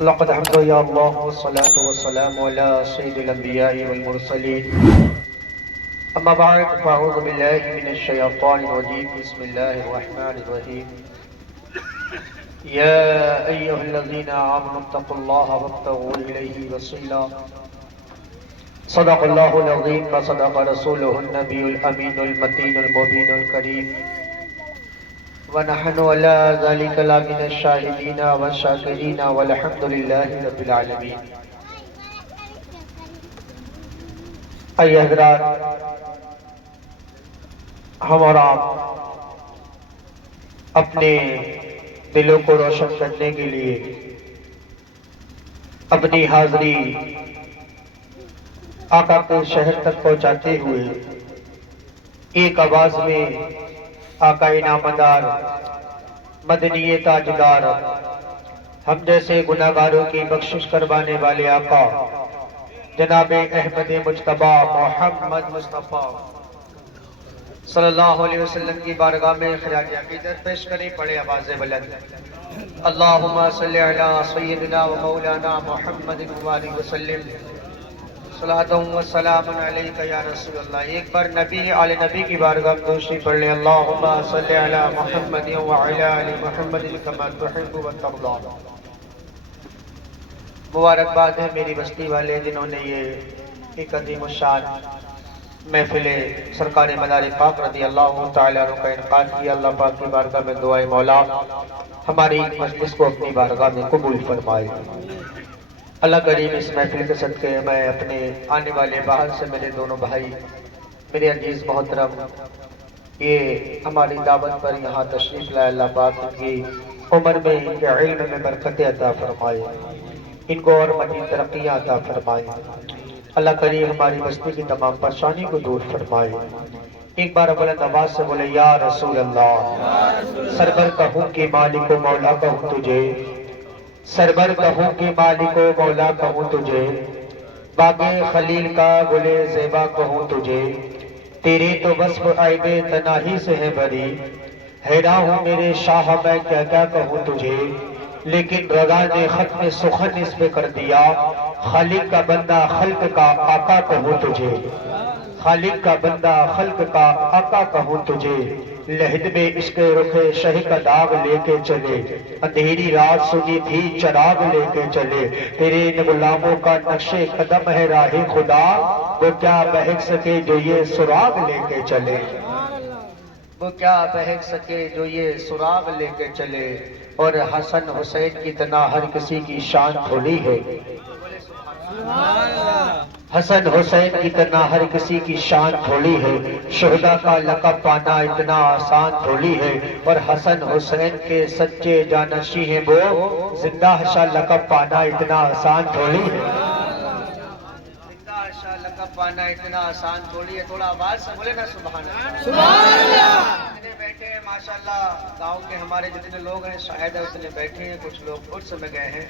لقد حمد يا الله والصلاة والسلام على سيد الأنبياء والمرسلين. أما بعد فأعوذ بالله من الشيطان الرجيم. بسم الله الرحمن الرحيم. يا أيها الذين آمنوا اتقوا الله وابتغوا إليه وسيلا. صدق الله العظيم وصدق رسوله النبي الأمين المتين المبين الكريم. ونحن على ذلك لمن الشاهدين والشاكرين والحمد لله رب العالمين. اے حضرات، ہم اور آپ اپنے دلوں کو روشن کرنے کے لیے اپنی حاضری آقا کے شہر تک پہنچاتے ہوئے ایک آواز میں آقا نامدار، مدنی تاجدار، ہم جیسے گناہگاروں کی بخشش کروانے والے آقا جناب احمد مجتبی محمد مصطفیٰ صلی اللہ علیہ وسلم کی بارگاہ میں خراج عقیدت پیش کریں. پڑھے آواز بلند. اللہم صلی علی سیدنا و مولانا محمد وآلہ وسلم. صلاۃ و سلام علیک یا رسول اللہ. ایک بار نبی آل نبی کی بارگاہ میں دوسری پڑھ لیں. اللہم صلی علی محمد وعلی آل محمد کما تحب و ترضی. مبارکباد ہے میری بستی والے جنہوں نے یہ ایک عظیم الشان محفل سرکار مدار پاک رضی اللہ تعالیٰ عنہ کا انعقاد کیا. اللہ پاک کی بارگاہ میں دعائے مولا ہماری مجلس کو اپنی بارگاہ میں قبول فرمائے. اللہ کریم اس محفل کے صدقے میں اپنے آنے والے باہر سے میرے دونوں بھائی، میرے عزیز محترم، یہ ہماری دعوت پر یہاں تشریف لائے، اللہ پاک کی عمر میں، ان کے علم میں برکت عطا فرمائے، ان کو اور مزید ترقیاں عطا فرمائے. اللہ کریم ہماری بستی کی تمام پریشانی کو دور فرمائے. ایک بار بلند آواز سے بولے یا رسول اللہ. سرور کہوں کہ مالک و مولا کہوں تجھے، سرور کہوں کہ مالک و مولا کہوں تجھے، باغ خلیل کا گلے زیبا کہوں تجھے. تیرے تو وصف عیب تناہی سے ہے بری، حیران ہوں میرے شاہ میں کیا کیا کہوں تجھے. لیکن رضا نے ختم سخن اس پہ کر دیا، خالق کا بندہ خلق کا آقا کہوں تجھے، خالق کا بندہ خلق کا آقا کہوں تجھے. لہد میں عشق رخ شہ کا داغ لے کے چلے، اندھیری رات سنی تھی چراغ لے کے چلے. تیرے ان غلاموں کا نقش قدم ہے راہ خدا، وہ کیا بہک سکے جو یہ سراغ لے کے چلے، وہ کیا بہک سکے جو یہ سراغ لے کے چلے. اور حسن حسین کی طرح ہر کسی کی شان تھوڑی ہے، حسن حسین کی طرح ہر کسی کی شان تھوڑی ہے. شہداء کا لقب پانا اتنا آسان تھوڑی ہے، اور حسن حسین کے سچے جانشی ہیں وہ، زندہ شاہ لقب پانا اتنا آسان تھوڑی ہے، زندہ شاہ لقب پانا اتنا آسان تھوڑی ہے. تھوڑا آواز سے بولے نا سبحان اللہ. سبحان اللہ. جتنے بیٹھے ہیں ماشاءاللہ، گاؤں کے ہمارے جتنے لوگ ہیں شاید اتنے بیٹھے ہیں، کچھ لوگ عرس میں گئے ہیں،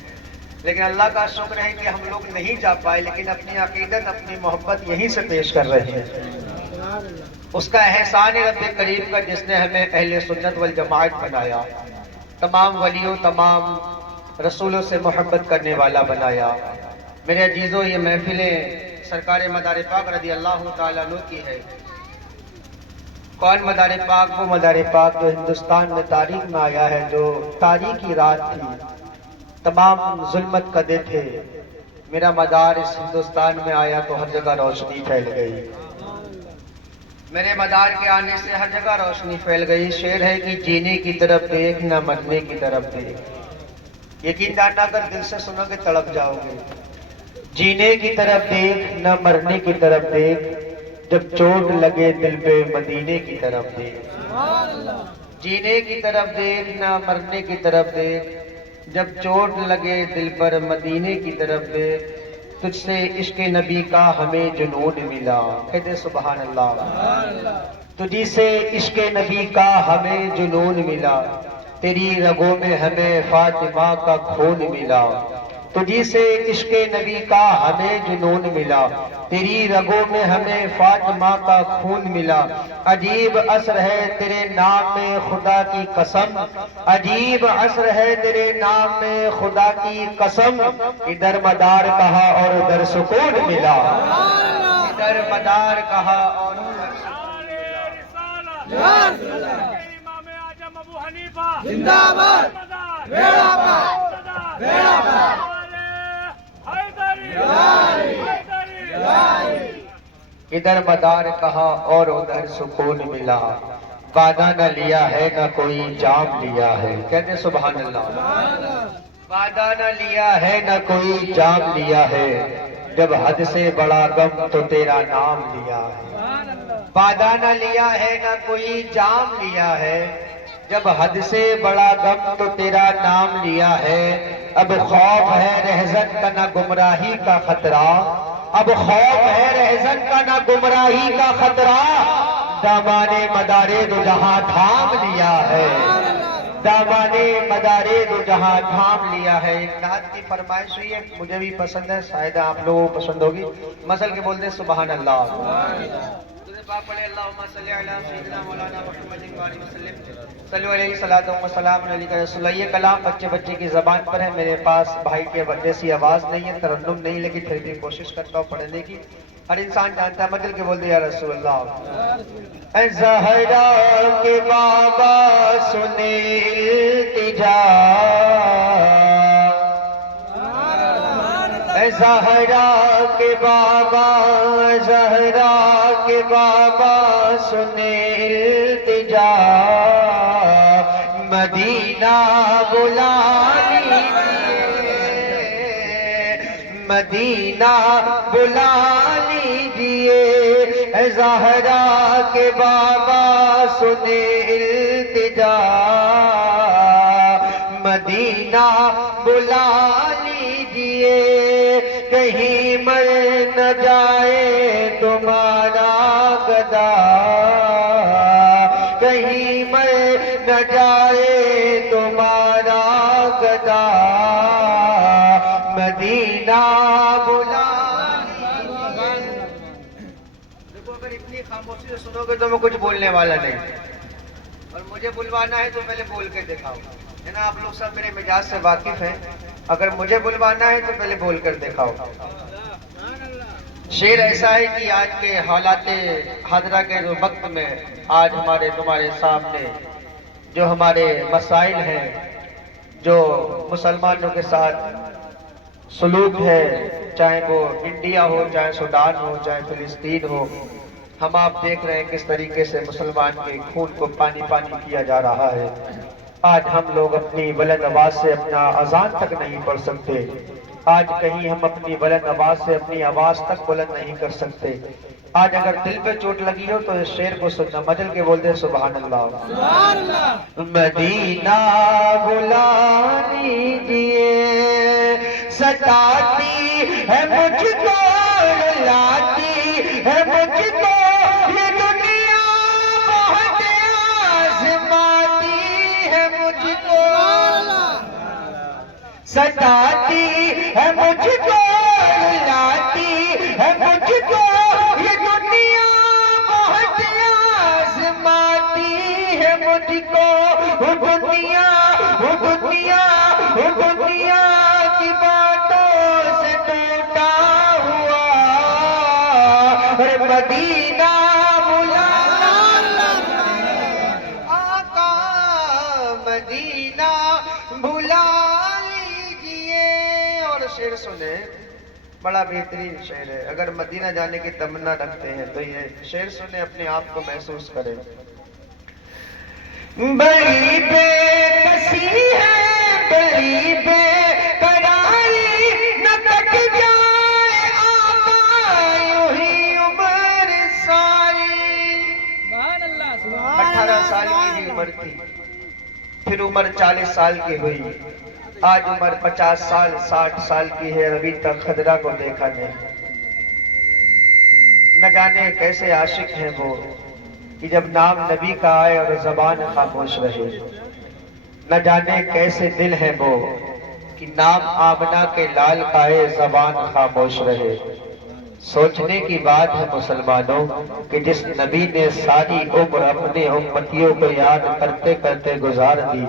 لیکن اللہ کا شکر ہے کہ ہم لوگ نہیں جا پائے، لیکن اپنی عقیدت، اپنی محبت یہیں سے پیش کر رہے ہیں. اس کا احسان ہے رب کریم کا جس نے ہمیں اہل سنت والجماعت بنایا، تمام ولیوں، تمام رسولوں سے محبت کرنے والا بنایا. میرے عزیزوں، یہ محفلیں سرکار مدار پاک رضی اللہ تعالیٰ عنہ کی ہے. کون مدار پاک؟ وہ مدار پاک جو ہندوستان میں تاریخ میں آیا ہے، جو تاریخی رات تھی، تمام ظلمت قدے تھے. میرا مدار اس ہندوستان میں آیا تو ہر جگہ روشنی پھیل گئی. میرے مدار کے آنے سے ہر جگہ روشنی پھیل گئی. شعر ہے کہ جینے کی طرف دیکھ نہ مرنے کی طرف دیکھ. یقین جاننا اگر دل سے سنو گے تڑپ جاؤ گے. جینے کی طرف دیکھ نہ مرنے کی طرف دیکھ، جب چوٹ لگے دل پہ مدینے کی طرف دیکھ. جینے کی طرف دیکھ نہ مرنے کی طرف دیکھ، جب چوٹ لگے دل پر مدینے کی طرف دیکھ. تجھ سے عشق نبی کا ہمیں جنون ملا. کہتے سبحان اللہ. تجھی سے عشق نبی کا ہمیں جنون ملا، تیری رگوں میں ہمیں فاطمہ کا خون ملا. تجھی سے عشق نبی کا ہمیں جنون ملا، تیری رگوں میں ہمیں فاطمہ کا خون ملا، عجیب اثر ہے تیرے نام میں خدا کی قسم، عجیب اثر ہے تیرے نام میں خدا کی قسم، ادھر مدار کہا اور ادھر سکون ملا، ادھر مدار کہا اور ادھر سکون ملا۔ امام اعظم ابو حنیفہ زندہ باد، بیڑا پار، بیڑا پار، ادھر مدار کہا اور ادھر سکون ملا، وعدہ نہ لیا ہے نہ کوئی جام لیا ہے، کہتے سبحان اللہ۔ وعدہ نہ لیا ہے نہ کوئی جام لیا ہے، جب حد سے بڑا غم تو تیرا نام لیا ہے، وعدہ نہ لیا ہے نہ کوئی جام لیا ہے، جب حد سے بڑا غم تو تیرا نام لیا ہے، اب خوف ہے رہزن کا نہ گمراہی کا خطرہ، اب خوف ہے رہزن کا نہ گمراہی کا خطرہ، دامانے مدارے دو جہاں تھام لیا ہے، دامانے مدارے دو جہاں تھام لیا ہے۔ ایک نعت کی فرمائش ہوئی ہے، مجھے بھی پسند ہے، شاید آپ لوگوں کو پسند ہوگی، مسل کے بولتے سبحان اللہ۔ پاک پڑھے اللہم صلی علی سیدنا مولانا محمد وآلہ وسلم، صلو علیہ الصلوۃ والسلام علیہ رسول اللہ۔ یہ کلام بچے بچے کی زبان پر ہے، میرے پاس بھائی کے جیسی آواز نہیں ہے، ترنم نہیں، لیکن پھر بھی کوشش کرتا ہوں پڑھنے کی۔ ہر انسان جانتا ہے، مدل کے بول دیا رسول اللہ۔ اے زہرا کے بابا سنے التجا، اے زہرا کے بابا، زہرا کے بابا سنے التجا، مدینہ بلا لیجئے، مدینہ بلا لیجئے، اے زہرا کے بابا سنے التجا، مدینہ بلا لیجئے، کہیں مر نہ جائے تمہارا گدا، کہیں مر نہ جائے تمہارا گدا، مدینہ بلا لیجئے۔ دیکھو اگر اتنی خاموشی سے سنو گے تو میں کچھ بولنے والا نہیں، اور مجھے بلوانا ہے تو پہلے بول کے دکھاؤ، ہے نا؟ آپ لوگ سب میرے مزاج سے واقف ہیں، اگر مجھے بلوانا ہے تو پہلے بول کر دکھاؤ۔ شعر ایسا ہے کہ آج کے حالات حاضرہ کے جو وقت میں آج ہمارے تمہارے سامنے جو ہمارے مسائل ہیں، جو مسلمانوں کے ساتھ سلوک ہے، چاہے وہ انڈیا ہو، چاہے سوڈان ہو، چاہے فلسطین ہو، ہم آپ دیکھ رہے ہیں کس طریقے سے مسلمان کے خون کو پانی پانی کیا جا رہا ہے۔ آج ہم لوگ اپنی بلند آواز سے اپنا اذان تک نہیں پڑھ سکتے، آج کہیں ہم اپنی بلند آواز سے اپنی آواز تک بلند نہیں کر سکتے۔ آج اگر دل پہ چوٹ لگی ہو تو اس شعر کو سننا، مدل کے بولتے سبحان اللہ۔ مدینہ بلا لیجئے، ستاتی ہے مجھ کو، لاتی ہے مجھ کو یہ دنیا، بہت آزماتی ہے مجھ کو، ستاتی ہے مجھ کو، لاتی ہے مجھ کو یہ دنیا، بہت آزماتی ہے مجھ کو، وہ دنیا، وہ دنیا، وہ دنیا کی باتوں سے ٹوٹا ہوا، اور مدینہ بلا آقا، مدینہ بلا لیجئے۔ اور شعر سنیں، بڑا بہترین شعر ہے، اگر مدینہ جانے کی تمنا رکھتے ہیں تو یہ شعر سنیں، اپنے آپ کو محسوس کریں۔ بڑی بے کسی ہے، بڑی بے قراری، نہ کٹ جائے آقا یوں ہی عمر ساری۔ 18 سال کی بھی عمر تھی، پھر عمر 40 سال کی ہوئی، آج عمر 50 سال 60 سال کی ہے، ابھی تک خضرہ کو دیکھا نہیں۔ نہ جانے کیسے عاشق ہیں وہ کہ جب نام نبی کا آئے اور زبان خاموش رہے، نہ جانے کیسے دل ہیں وہ کہ نام آمنہ کے لال کا ہے زبان خاموش رہے۔ سوچنے کی بات ہے مسلمانوں کہ جس نبی نے ساری عمر اپنے امتیوں کو یاد کرتے کرتے گزار دی،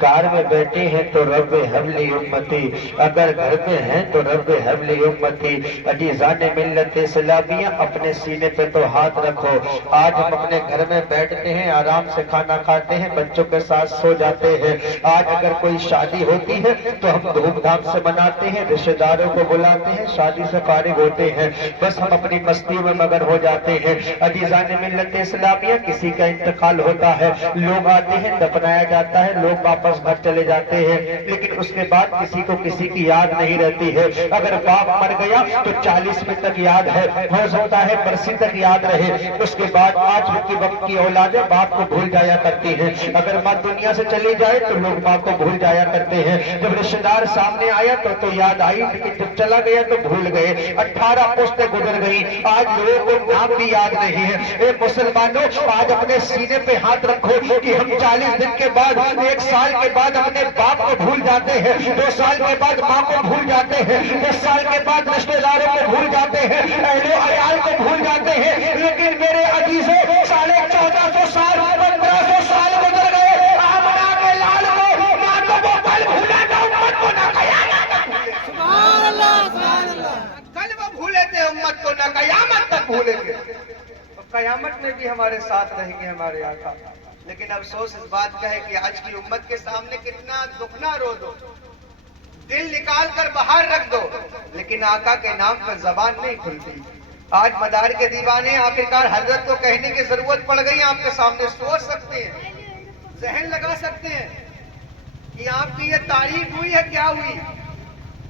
کار میں بیٹھے ہیں تو رب حبلی امتی، اگر گھر میں ہیں تو رب حبلی امتی۔ عزیزان ملت اسلامیہ اپنے سینے پہ تو ہاتھ رکھو۔ آج ہم اپنے گھر میں بیٹھتے ہیں، آرام سے کھانا کھاتے ہیں، بچوں کے ساتھ سو جاتے ہیں۔ آج اگر کوئی شادی ہوتی ہے تو ہم دھوم دھام سے مناتے ہیں، رشتہ داروں کو بلاتے ہیں، شادی سے فارغ ہوتے ہیں، بس ہم اپنی مستی میں مگن ہو جاتے ہیں۔ عزیزان ملت اسلامیہ کسی کا انتقال ہوتا ہے، لوگ آتے ہیں، دفنایا جاتا ہے، لوگ واپس گھر چلے جاتے ہیں، لیکن اس کے بعد کسی کو کسی کی یاد نہیں رہتی ہے۔ اگر باپ مر گیا تو 40 میں تک یاد ہے، ہو سکتا ہے برسی تک یاد رہے، اس کے بعد آج کی وقت کی اولادیں باپ کو بھول جایا کرتی ہیں۔ اگر ماں دنیا سے چلی جائے تو لوگ ماں کو بھول جایا کرتے ہیں۔ جب رشتہ دار سامنے آیا تو یاد آئی، لیکن جب چلا گیا تو بھول گئے۔ 18 پشتیں گزر گئی، آج لوگوں کو نام بھی یاد نہیں ہے۔ اے مسلمانوں، آج اپنے سینے پہ ہاتھ رکھو کہ ہم 40 دن کے بعد، 1 سال کے بعد اپنے باپ کو بھول جاتے ہیں، 2 سال کے بعد ماں کو بھول جاتے ہیں، 10 سال کے بعد رشتہ داروں کو بھول جاتے ہیں، اہل و عیال کو بھول جاتے ہیں۔ لیکن میرے عزیزوں، 1450 سال، 1500 سال گزر گئے، آمنہ کے لال کو، ماں کو وہ پل بھولا تھا، امت کو نہ قیامت تک بھولے۔ سبحان اللہ سبحان اللہ۔ کل وہ بھولے تھے امت کو، نہ قیامت تک بھولیں گے، اور قیامت میں بھی ہمارے ساتھ رہیں گے ہمارے آقا۔ لیکن افسوس اس بات کا ہے کہ آج کی امت کے سامنے کتنا دکھنا رو دو، دل نکال کر باہر رکھ دو، لیکن آقا کے نام پر زبان نہیں کھلتی۔ آج مدار کے دیوانے آخرکار حضرت کو کہنے کی ضرورت پڑ گئی، آپ کے سامنے سوچ سکتے ہیں، ذہن لگا سکتے ہیں کہ آپ کی یہ تعریف ہوئی ہے کیا ہوئی،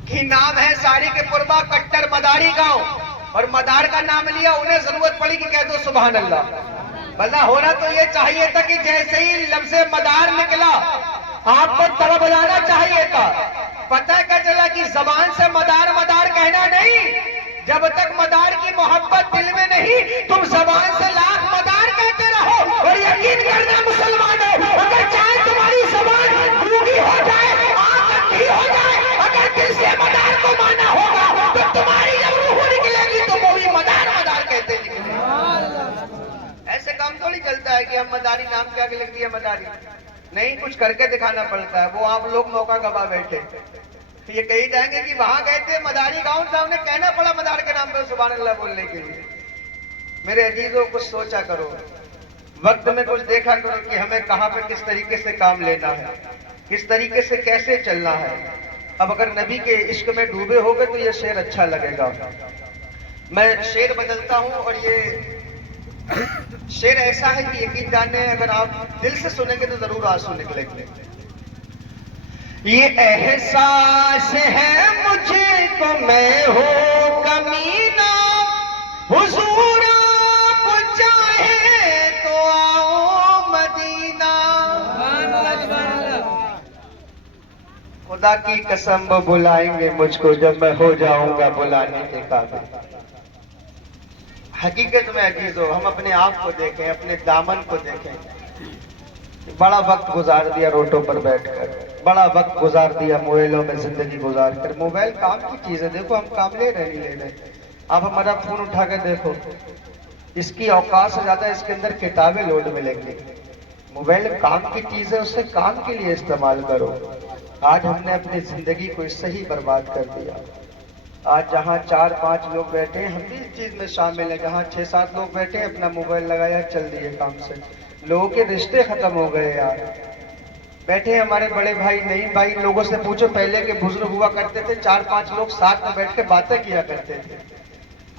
کہ نام ہے ساری کے قربا کٹر مداری گاؤں، اور مدار کا نام لیا، انہیں ضرورت پڑی کہ کہہ دو سبحان اللہ۔ بلہ ہونا تو یہ چاہیے تھا کہ جیسے ہی لفظ مدار نکلا آپ کو تڑپ بجانا چاہیے تھا۔ پتہ کیا چلا کہ زبان سے مدار مدار کہنا نہیں، جب تک مدار کی محبت دل میں نہیں، تم زبان سے لاکھ مدار کہتے رہو، اور یقین کرنا مسلمانوں، اگر چاہے تمہاری زبان گونگی ہو جائے، آنکھ اندھی ہو جائے، اگر دل سے مدار کو مانا ہوگا تو تمہاری جب روح نکلے گی تو وہ بھی مدار مدار کہتے نکلے گی۔ ایسے کام تھوڑی چلتا ہے کہ ہم مداری نام کے آگے لکھ دیا مداری، نہیں، کچھ کر کے دکھانا پڑتا ہے۔ وہ آپ لوگ موقع گوا بیٹھے، یہ کہی جائیں گے کہ وہاں گئے تھے مداری گاؤں صاحب نے کہنا پڑا مدار کے نام پہ سبحان اللہ بولنے کے لیے۔ میرے عزیزوں، کچھ سوچا کرو، وقت میں کچھ دیکھا کرو کہ ہمیں کہاں پہ کس طریقے سے کام لینا ہے، کس طریقے سے کیسے چلنا ہے۔ اب اگر نبی کے عشق میں ڈوبے ہوگے تو یہ شعر اچھا لگے گا۔ میں شعر بدلتا ہوں، اور یہ شعر ایسا ہے کہ یقین جانیں اگر آپ دل سے سنیں گے تو ضرور آنسو نکلیں گے۔ یہ احساس ہے مجھے کو میں ہوں کمینہ، حضور آپ چاہے تو آؤ مدینہ۔ خدا کی قسم وہ بلائیں گے مجھ کو جب میں ہو جاؤں گا بلانے کے قابل۔ حقیقت میں عزیزو، ہم اپنے آپ کو دیکھیں، اپنے دامن کو دیکھیں، بڑا وقت گزار دیا روٹوں پر بیٹھ کر، بڑا وقت گزار دیا موبائلوں میں زندگی گزار کر۔ موبائل کام کی چیز ہے، دیکھو ہم کام لے رہے نہیں لے رہے۔ آپ ہمارا فون اٹھا کے دیکھو، اس کی اوقات سے زیادہ اس کے اندر کتابیں لوڈ ملیں گی۔ موبائل کام کی چیز ہے، اسے کام کے لیے استعمال کرو۔ آج ہم نے اپنی زندگی کو اس سے ہی برباد کر دیا۔ آج جہاں 4-5 لوگ بیٹھے ہیں، ہم بھی اس چیز میں شامل ہیں، جہاں 6-7 لوگ بیٹھے ہیں، اپنا موبائل لگایا چل دیے کام سے۔ لوگوں کے رشتے ختم ہو گئے یار۔ بیٹھے ہیں ہمارے بڑے بھائی، نہیں بھائی، لوگوں سے پوچھو پہلے کے بزرگ ہوا کرتے تھے، 4-5 لوگ ساتھ میں بیٹھ کے باتیں کیا کرتے تھے۔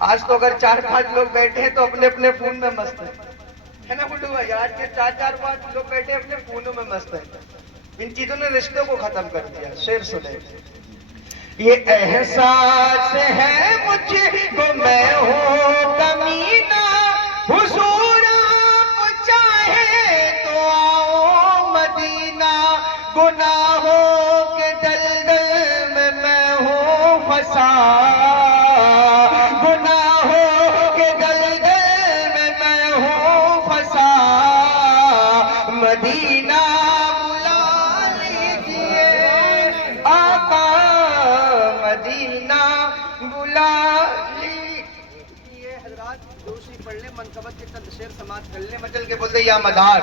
آج تو اگر 4-5 لوگ بیٹھے ہیں تو اپنے اپنے فون میں مست ہے نا بڈو بھائی؟ آج کے 4-5 لوگ بیٹھے اپنے فونوں میں مست ہیں۔ ان چیزوں نے رشتوں کو ختم کر دیا۔ شعر سنیں، یہ احساس ہے مجھ کو میں ہوں کمینہ، حضور آپ چاہے تو آؤ مدینہ۔ گناہوں کے دلدل میں ہوں پھنسا، گناہوں کے دلدل میں ہوں پھنسا، مدینہ بلا لیجیے آقا پڑھ لیں منقبت کے چند شعر سماعت کر لیں مچل کے بولتے یا مدار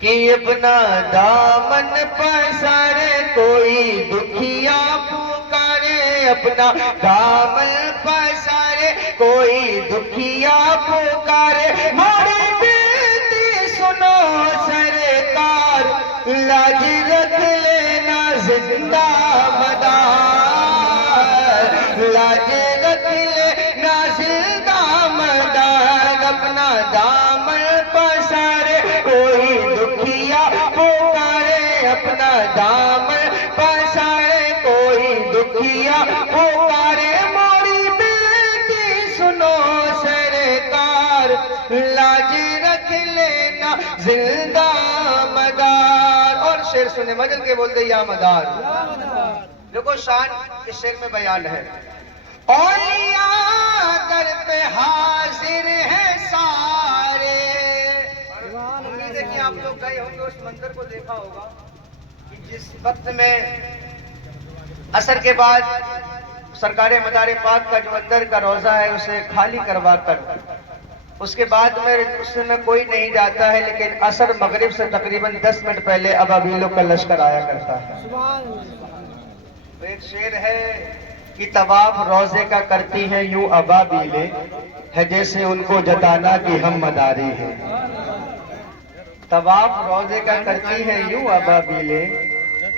کہ اپنا دامن پسارے کوئی دکھیا پکارے اپنا دامن پسارے کوئی دکھیا پکارے مارے بیٹی سنو سرکار لاج رکھ لینا زندہ مدار لاج رکھ لینا زندہ مدار اپنا دامن پسارے کوئی دکھیا پکارے اپنا دامن پسارے کوئی دکھیا پکارے موری بیٹی سنو سرکار لاج رکھ لینا زندہ مدار اور شعر سنے مجل کے بولتے یا مدار دیکھو شان اس شعر میں بیان ہے اولیاء در پہ حاضر ہیں سارے امید ہے کہ آپ لوگ گئے ہوں گے اس منظر کو دیکھا ہوگا کہ جس وقت میں عصر کے بعد سرکار مدار پاک کا جو اندر کا روضہ ہے اسے خالی کروا کر اس کے بعد میں اس میں کوئی نہیں جاتا ہے لیکن عصر مغرب سے تقریباً 10 منٹ پہلے ابابیلوں کا لشکر آیا کرتا ہے ایک شعر ہے کہ طواف روضے کا کرتی ہے یوں ابابیلیں ہے جیسے ان کو جتانا کہ ہم مداری ہیں طواف روضے کا کرتی ہے یوں ابابیلیں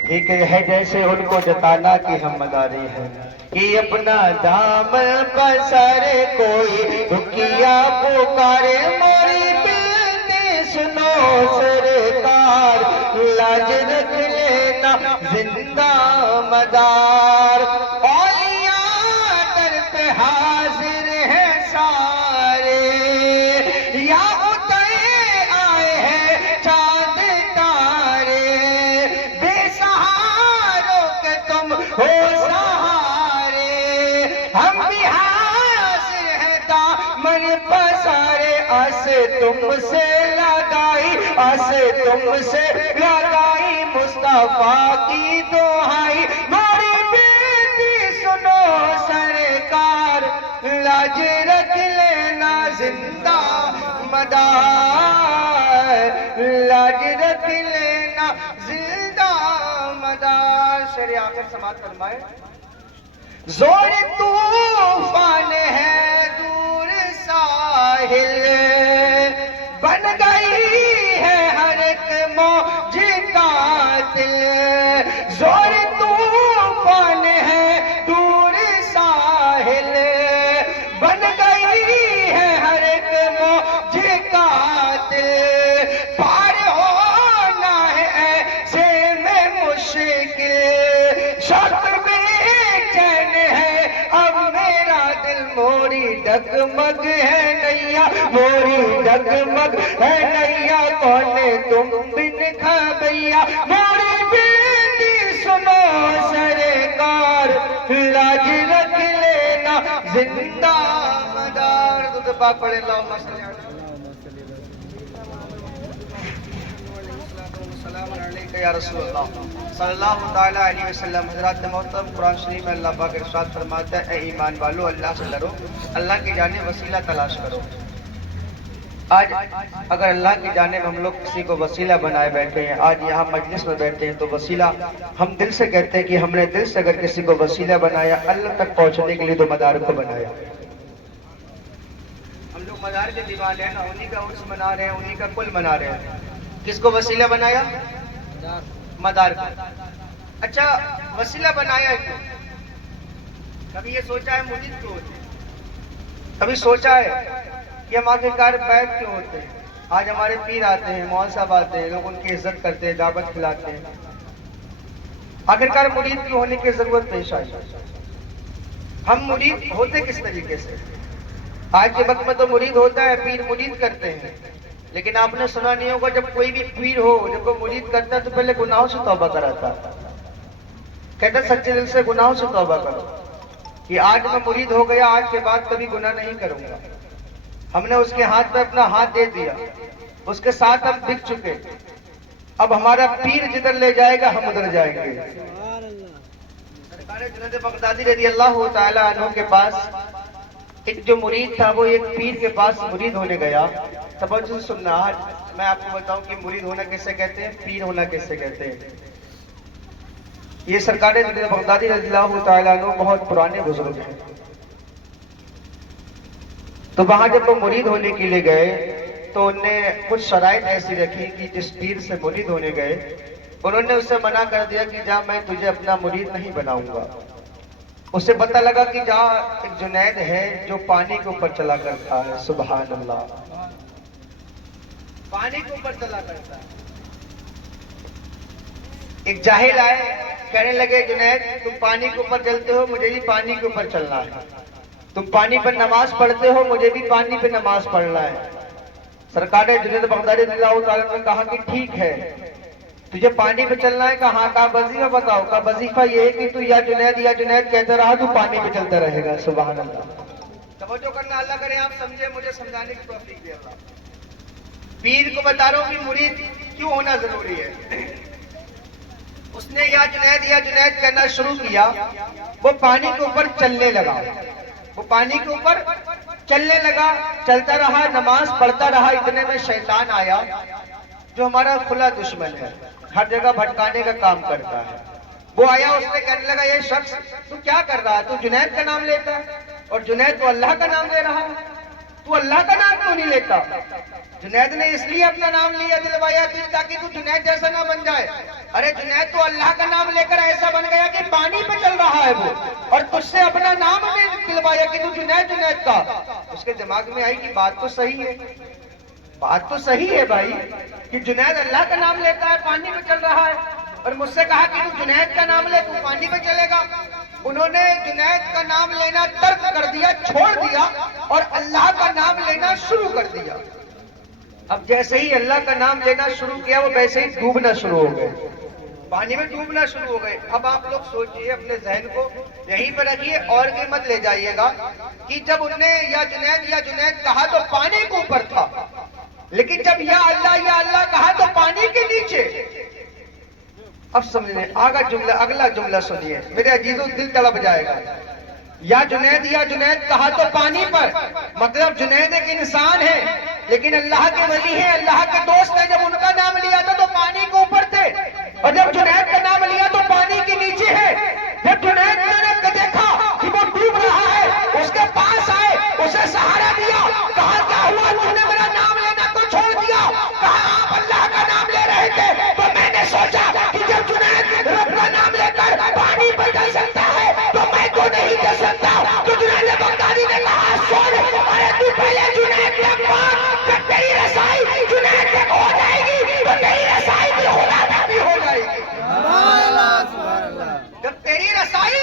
ٹھیک ہے جیسے ان کو جتانا کہ ہم مداری ہیں کہ اپنا دامن پسارے کوئی دکھیا پکارے موری بیٹی سنو سرکار لاج رکھ لینا زندہ مدار اولیاء در پہ حاضر ہیں سارے یا اترے آئے ہیں چاند تارے بے سہاروں کے تم ہو سہارے ہم بھی حاضر ہیں دامن پسارے آس تم سے لگائی آس تم سے لگائی مصطفیٰ کی دعائی ماری بیٹی سنو سرکار لاج رکھ لینا زندہ مدار لاج رکھ لینا زندہ مدار شعر آخر سماعت فرمائے زور طوفان ہے دور ساحل بن گئی ہے ہر ایک موج قاتل زور طوفان ہے دور ساحل بن گئی ہے ہر ایک موج قاتل پار ہونا ہے ایسے میں مشکل شک چین ہے اب میرا دل موری ڈگمگ ہے نیا موری ڈگمگ ہے نیا کون تم بن کھبیا موری بیٹی سنو سرکار لاج رکھ لینا زندہ مدار دودھ پاک پڑھے اللہم صلی اللہ السلام علیکم یا رسول اللہ صلی اللہ تعالیٰ علیہ وسلم حضرات محترم قرآن شریف میں اللہ پاک ارشاد فرماتا ہے اے ایمان والو اللہ سے ڈرو اللہ کی جانب وسیلہ تلاش کرو آج اگر اللہ کی جانب ہم لوگ کسی کو وسیلہ بنائے بیٹھے ہیں آج یہاں مجلس میں بیٹھے ہیں تو وسیلہ ہم دل سے کہتے ہیں کہ ہم نے دل سے اگر کسی کو وسیلہ بنایا اللہ تک پہنچنے کے لیے تو مدار کو بنایا ہم لوگ مدار کے دیوانے ہیں نا انہی کا عرس منا رہے ہیں انہی کا کل منا رہے ہیں کس کو وسیلہ بنایا مدار کو اچھا وسیلہ بنایا کیوں کبھی یہ سوچا ہے مرید کیوں ہوتے ہیں کبھی سوچا ہے کہ ہم آخرکار بیعت کیوں ہوتے ہیں آج ہمارے پیر آتے ہیں مول صاحب آتے ہیں لوگ ان کی عزت کرتے ہیں دعوت کھلاتے ہیں آخرکار مرید کی ہونے کی ضرورت پیش آئی ہم مرید ہوتے کس طریقے سے آج کے وقت میں تو مرید ہوتا ہے پیر مرید کرتے ہیں لیکن آپ نے سنا نہیں ہوگا جب کوئی بھی پیر ہو جب کوئی مرید کرتا ہے تو پہلے گناہوں سے توبہ کراتا کہتا سچے دل سے گناہوں سے توبہ کرو کہ آج میں مرید ہو گیا آج کے بعد کبھی گناہ نہیں کروں گا ہم نے اس کے ہاتھ پہ اپنا ہاتھ دے دیا اس کے ساتھ ہم بک چکے اب ہمارا پیر جدھر لے جائے گا ہم ادھر جائیں گے سرکار جنید بغدادی رضی اللہ تعالی عنہ کے پاس ایک جو مرید تھا وہ ایک پیر کے پاس مرید ہونے گیا. توجہ سے سننا، میں آپ کو بتاؤں کہ مرید ہونا کیسے کہتے ہیں، پیر ہونا کیسے کہتے ہیں. یہ سرکار بغدادی رضی اللہ تعالیٰ عنہ بہت پرانے بزرگ ہیں. تو وہاں جب وہ مرید ہونے کے لیے گئے تو انہوں نے کچھ شرائط ایسی رکھی کہ جس پیر سے مرید ہونے گئے انہوں نے اسے منع کر دیا کہ جا میں تجھے اپنا مرید نہیں بناؤں گا. اسے پتہ لگا کہ جہاں ایک جنید ہے جو پانی کے اوپر چلا کرتا ہے. سبحان اللہ، پانی کے اوپر چلا کرتا ہے. ایک جاہل آئے، کہنے لگے جنید تم پانی کے اوپر چلتے ہو، مجھے بھی پانی کے اوپر چلنا ہے. تم پانی پر نماز پڑھتے ہو، مجھے بھی پانی پہ نماز پڑھنا ہے. سرکار جنید بغدادی رضی اللہ تعالیٰ نے کہا کہ ٹھیک ہے، تجھے پانی پہ چلنا ہے. کہا کا وظیفہ بتاؤ. کا وظیفہ یہ ہے کہ تو یا جنید کہتا رہا تو پانی پہ چلتا رہے گا. سبحان اللہ. توجہ کرنا، اللہ کرے آپ سمجھے، مجھے سمجھانے کی توفیق دے اللہ. پیر کو بتا رہا ہوں کہ مرید کیوں ہونا ضروری ہے. اس نے یا جنید کہنا شروع کیا. وہ پانی کے اوپر چلنے لگا، وہ پانی کے اوپر چلنے لگا، چلتا رہا، نماز پڑھتا رہا. اتنے میں شیطان آیا جو ہمارا کھلا دشمن ہے، ہر جگہ بھٹکانے کا کام کرتا ہے. وہ آیا، اس نے کہنے لگا یہ شخص تو کیا کر رہا ہے، تو جنید کا نام لیتا ہے اور جنید تو اللہ کا نام لے رہا ہے، تو اللہ کا نام کیوں نہیں لیتا. جنید نے اس لیے اپنا نام لیا دلوایا تاکہ تو جنید جیسا نہ بن جائے. ارے جنید تو اللہ کا نام لے کر ایسا بن گیا کہ پانی پہ چل رہا ہے وہ، اور تجھ سے اپنا نام بھی دلوایا کہ تو جنید کا. اس کے دماغ میں آئی کہ بات تو صحیح ہے، بات تو صحیح ہے بھائی کہ جنید اللہ کا نام لیتا ہے، پانی پہ چل رہا ہے، اور مجھ سے کہا کہ تو جنید کا نام لے، تو پانی پہ چلے گا. انہوں نے جنید کا نام لینا ترک کر دیا، چھوڑ دیا، اور اللہ کا نام لینا شروع کر دیا. اب جیسے ہی اللہ کا نام لینا شروع کیا وہ ویسے ہی ڈوبنا شروع ہو گئے، پانی میں ڈوبنا شروع ہو گئے. اب آپ لوگ سوچئے، اپنے ذہن کو یہیں پر رکھیے اور بھی مت لے جائیے گا کہ جب انہوں نے یا جنید کہا تو پانی کے اوپر تھا، لیکن جب یا اللہ کہا تو پانی کے نیچے. اب سمجھ لیں اگلا جملہ سنیے میرے عزیزوں، دل تڑپ جائے گا. یا جنید کہا تو پانی پر، مطلب جنید ایک انسان ہے لیکن اللہ کے ولی ہیں، اللہ کے دوست ہیں. جب ان کا نام لیا تھا تو پانی کے اوپر تھے، اور جب جنید کا نام لیا تو پانی کے نیچے ہے. جب جنید نے دیکھا کہ وہ ڈوب رہا ہے، اس کے پاس آئے، اسے سہارا دیا. کہا کیا ہوا، تم نے میرا نام لینا کو چھوڑ دیا. کہا آپ اللہ کا نام لے رہے تھے تو میں نے سوچا کہ جب جنید رب کا نام لے کر پانی پر چل سکتا ہے تو میں کو نہیں چل سکتا. تو جنید بغدادی نے کہا سن، ارے تو پہلے جنید تک پہنچ، جب تیری رسائی جنید تک ہو جائے گی تو تیری رسائی بھی خدا تک بھی ہو جائے گی. جب تیری رسائی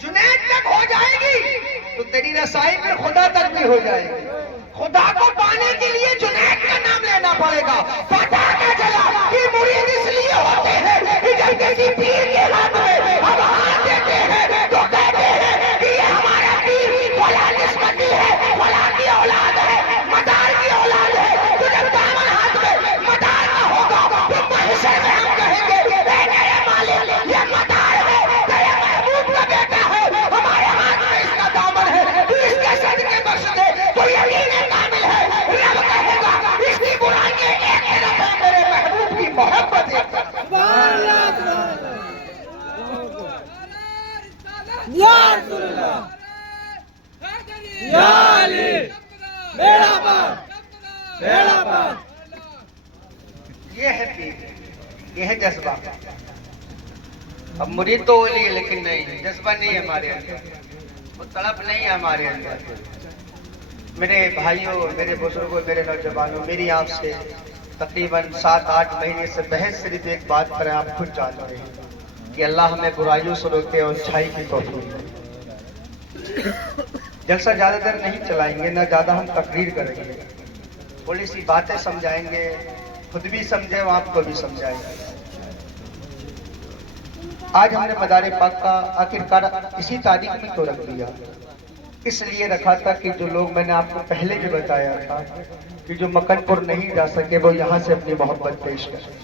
جنید تک ہو جائے گی تو تیری رسائی پھر خدا تک بھی ہو جائے گی. خدا کو پانے کے لیے جنید کا نام لینا پڑے گا. پتا کیا چلا کہ مرید اس لیے ہوتے ہیں کہ جب کسی پیر کے ہاتھ میں ہم ہاتھ دیتے ہیں تو کہتے ہیں کہ یہ ہمارا پیر فلاں نسبتی ہے، فلاں کی اولاد ہے، مدار کی اولاد ہے. تو جب دامن ہاتھ میں مدار کا ہوگا تو محشر میں ہم کہیں گے اے میرے مالک یہ مدار ہے، تیرے محبوب کا بیٹا ہے، ہمارے ہاتھ میں اس کا دامن ہے، تو اس کے صدقے بخش دے. تو یقین کامل ہے، رب کہے گا اس کی برائی ایک طرف ہے، میرے محبوب کی محبت ایک طرف. یا رسول اللہ، یا علی، میرا باپ، میرا باپ. یہ ہے پیر، یہ ہے جذبہ. اب مرید تو ولی ہے لیکن نہیں، جذبہ نہیں ہے ہمارے اندر، وہ تڑپ نہیں ہے ہمارے اندر. میرے بھائیوں، میرے بزرگوں، میرے نوجوانوں، میری آپ سے تقریباً 7-8 مہینے سے بحث صرف ایک بات پر ہے، آپ خود جان رہے ہیں کہ اللہ ہمیں برائیوں سے روکے اور اچھائی کی توفیق دے. جلسہ زیادہ دیر نہیں چلائیں گے، نہ زیادہ ہم تقریر کریں گے، تھوڑی سی باتیں سمجھائیں گے، خود بھی سمجھیں اور آپ کو بھی سمجھائیں گے. آج ہم نے مدار پاک کا آخرکار اسی تاریخ میں تو رکھ دیا، اس لیے رکھا تھا کہ جو لوگ، میں نے آپ کو پہلے بھی بتایا تھا کہ جو مکن پور نہیں جا سکے وہ یہاں سے اپنی محبت پیش کریں.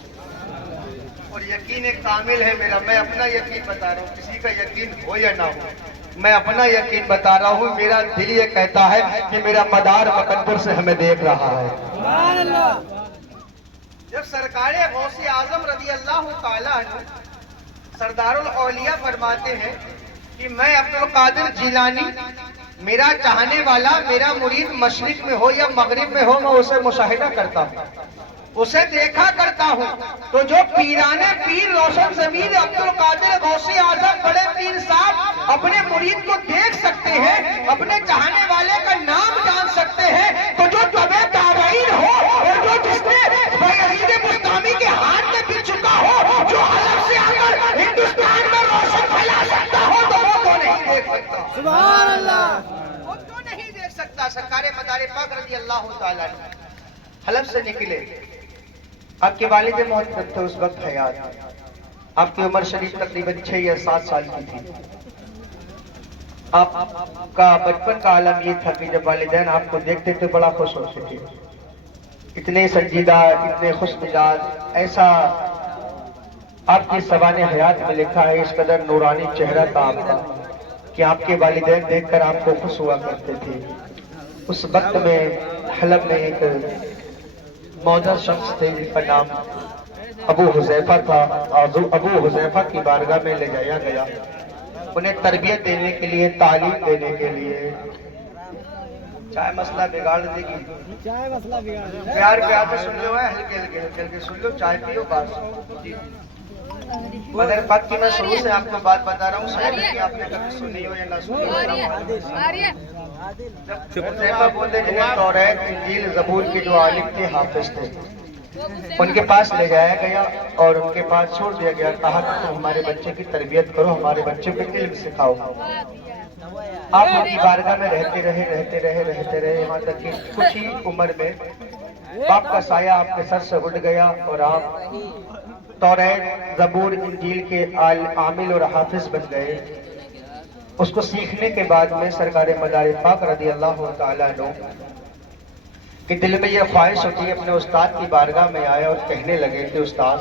اور یقین کامل ہے میرا. میں اپنا یقین بتا رہا ہوں, کسی کا یقین ہو یا نہ ہو, میں اپنا یقین بتا رہا ہوں. میرا دل یہ کہتا ہے کہ میرا مدار مقدر سے ہمیں دیکھ رہا ہے. سبحان اللہ. جب سرکار غوث اعظم رضی اللہ تعالیٰ عنہ سردار الاولیاء فرماتے ہیں کہ میں عبد القادر جیلانی, میرا چاہنے والا, میرا مرید مشرق میں ہو یا مغرب میں ہو, میں اسے مشاہدہ کرتا ہوں, اسے دیکھا کرتا ہوں. تو جو پیرانے پیر روشن ضمیر عبد القادر غوث اعظم بڑے پیر صاحب اپنے مرید کو دیکھ سکتے ہیں, اپنے چاہنے والے کا نام جان سکتے ہیں, تو جو تبع تابعین ہو اور جو جس نے یزید بستامی کے ہاتھ میں بھی چکا ہو, جو حلب سے آ کر ہندوستان میں روشن پھیلا سکتا ہو, تو وہ تو نہیں دیکھ سکتا. سبحان اللہ. وہ تو نہیں دیکھ سکتا. سرکار مدار پاک رضی اللہ تعالیٰ حلب سے نکلے. آپ کے والد محترم تھے اس وقت حیات, آپ کی عمر شریف تقریباً 6 یا 7 سال کی تھی. آپ کا بچپن کا عالم یہ تھا کہ جب والدین آپ کو دیکھتے تھے بڑا خوش ہوتے تھے. اتنے سنجیدہ, اتنے خوش مزاج, ایسا آپ کی سوانح حیات میں لکھا ہے, اس قدر نورانی چہرہ تھا آپ کا کہ آپ کے والدین دیکھ کر آپ کو خوش ہوا کرتے تھے. اس وقت میں حلب میں ایک معزز شخص تھے جن کا نام ابو حذیفہ تھا. ابو حذیفہ کی بارگاہ میں لے جایا گیا, انہیں تربیت دینے کے لیے, تعلیم دینے کے لیے. چائے مسئلہ بگاڑ دے گی, چائے مسئلہ بگاڑ دے. پیار پیار سے سن لو, ہلکے ہلکے ہلکے ہلکے سن لو, چائے پیو بات. جی مدر پاک کی میں شروع سے آپ کو بات بتا رہا ہوں, شاید کہ آپ نے کبھی سنی ہو یا نہ سنی ہو. جب حذیفہ بولتے جنہیں توریت, انجیل, زبور کے جو عالم تھے, حافظ تھے, ان کے پاس لے جایا گیا اور ان کے پاس چھوڑ دیا گیا. کہا کہ تم ہمارے بچے کی تربیت کرو, ہمارے بچے کو علم سکھاؤ. آپ ان کی بارگاہ میں رہتے رہے یہاں تک کہ کچھ ہی عمر میں باپ کا سایہ آپ کے سر سے اٹھ گیا اور آپ توریت, زبور, انجیل کے عامل اور حافظ بن گئے. اس کو سیکھنے کے بعد میں سرکار مدار پاک رضی اللہ تعالیٰ عنہ کہ دل میں یہ خواہش ہوتی ہے, اپنے استاد کی بارگاہ میں آئے اور کہنے لگے کہ استاد,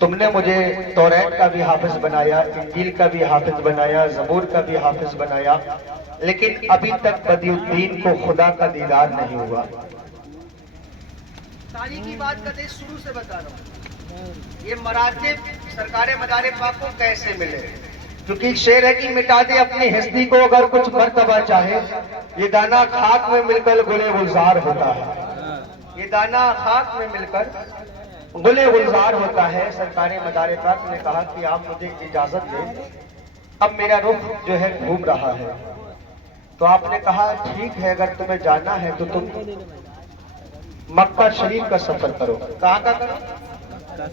تم نے مجھے توریت کا بھی حافظ بنایا, انجیل کا بھی حافظ بنایا, زبور کا بھی حافظ بنایا, لیکن ابھی تک بدی الدین کو خدا کا دیدار نہیں ہوا. تاریخی بات کا دیکھ شروع سے بتا رہا ہوں, یہ مراتب سرکار مدار پاک کو کیسے ملے. کیونکہ ایک شعر ہے کہ مٹا دے اپنی ہستی کو اگر کچھ مرتبہ چاہے, یہ دانا خاک میں مل کر گلے گلزار ہوتا ہے. یہ دانا خاک میں مل کر گلے گلزار ہوتا ہے. سرکار مدار پاک نے کہا کہ آپ مجھے اجازت دیں, اب میرا رخ جو ہے گھوم رہا ہے. تو آپ نے کہا ٹھیک ہے, اگر تمہیں جانا ہے تو تم مکہ شریف کا سفر کرو. کہاں کا کرو؟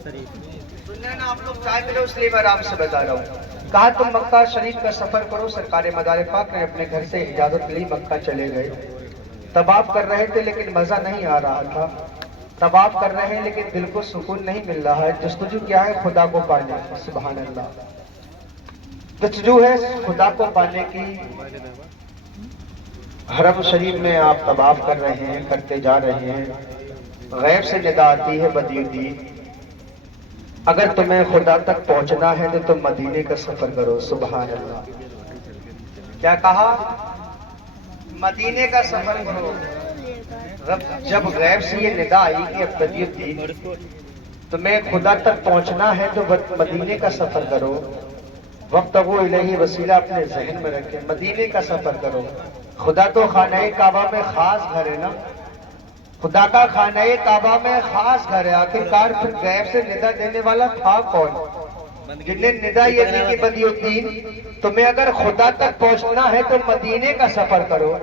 سننے نا آپ لوگ چائے پی لو, اس لیے میں آرام سے بتا رہا ہوں. کہا تم مکہ شریف کا سفر کرو. سرکار مدار پاک نے اپنے گھر سے اجازت لی, مکہ چلے گئے. طواف کر رہے تھے لیکن مزہ نہیں آ رہا تھا. طواف کر رہے ہیں لیکن دل کو سکون نہیں مل رہا ہے. جستجو کیا ہے؟ خدا کو پانے کی. سبحان اللہ. جستجو ہے خدا کو پانے کی. حرم شریف میں آپ طواف کر رہے ہیں, کرتے جا رہے ہیں, غیب سے ندا آتی ہے بدی الدین, اگر تمہیں خدا تک پہنچنا ہے تو تم مدینے کا سفر کرو. سبحان اللہ. کیا کہا؟ مدینے کا سفر کرو. جب غیب سے یہ ندا آئی کہ اب بدی الدین تمہیں خدا تک پہنچنا ہے تو مدینے کا سفر کرو, وقت وہ الہی وسیلہ اپنے ذہن میں رکھے, مدینے کا سفر کرو. خدا تو خانہ کعبہ میں خاص گھر ہے نا, خدا کا خانہ کعبہ میں خاص گھر ہے. آخرکار پھر غیب سے ندا دینے والا تھا کون؟ جن نے ندا یہ دی کہ بدی الدین تمہیں اگر خدا تک پہنچنا ہے تو مدینے کا سفر کرو.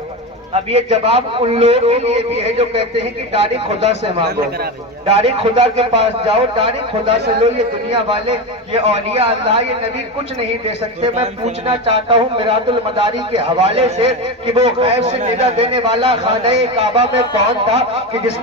اب یہ جواب ان لوگوں کے لیے بھی ہے جو کہتے ہیں کہ ڈائریکٹ خدا سے مانگو, ڈائریکٹ خدا کے پاس جاؤ, ڈائریکٹ خدا سے لو. یہ دنیا والے, یہ اولیاء اللہ, یہ نبی کچھ نہیں دے سکتے. میں پوچھنا چاہتا ہوں میرات المداری کے حوالے سے کہ وہ غیب سے ندا دینے والا خانہ کعبہ میں کون تھا کہ جس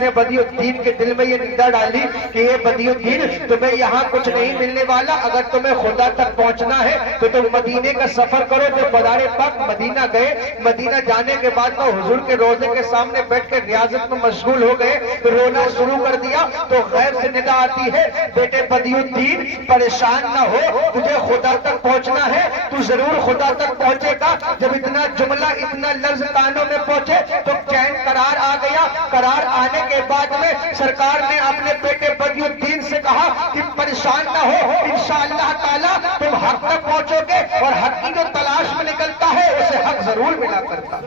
نے بدی الدین کے دل میں یہ ندا ڈالی کہ یہ بدی الدین تمہیں یہاں کچھ نہیں ملنے والا, اگر تمہیں خدا تک پہنچنا ہے تو تم مدینے کا سفر کرو. تو مدار پاک مدینہ گئے. مدینہ جانے کے بعد میں حضور کے روزے کے سامنے بیٹھ کے ریاضت میں مشغول ہو گئے، رونا شروع کر دیا تو غیب سے ندا آتی ہے، بیٹے بدی الدین پریشان نہ ہو، تجھے خدا تک پہنچنا ہے، تو ضرور خدا تک پہنچے گا۔ جب اتنا جملہ اتنا لفظ کانوں میں پہنچے تو چین قرار آ گیا۔ قرار آنے کے بعد میں سرکار نے اپنے بیٹے بدی الدین سے کہا کہ پریشان نہ ہو، انشاءاللہ تعالیٰ تم حق تک پہنچو گے، اور حق کی جو تلاش میں نکلتا ہے اسے حق ضرور ملا کرتا ہے،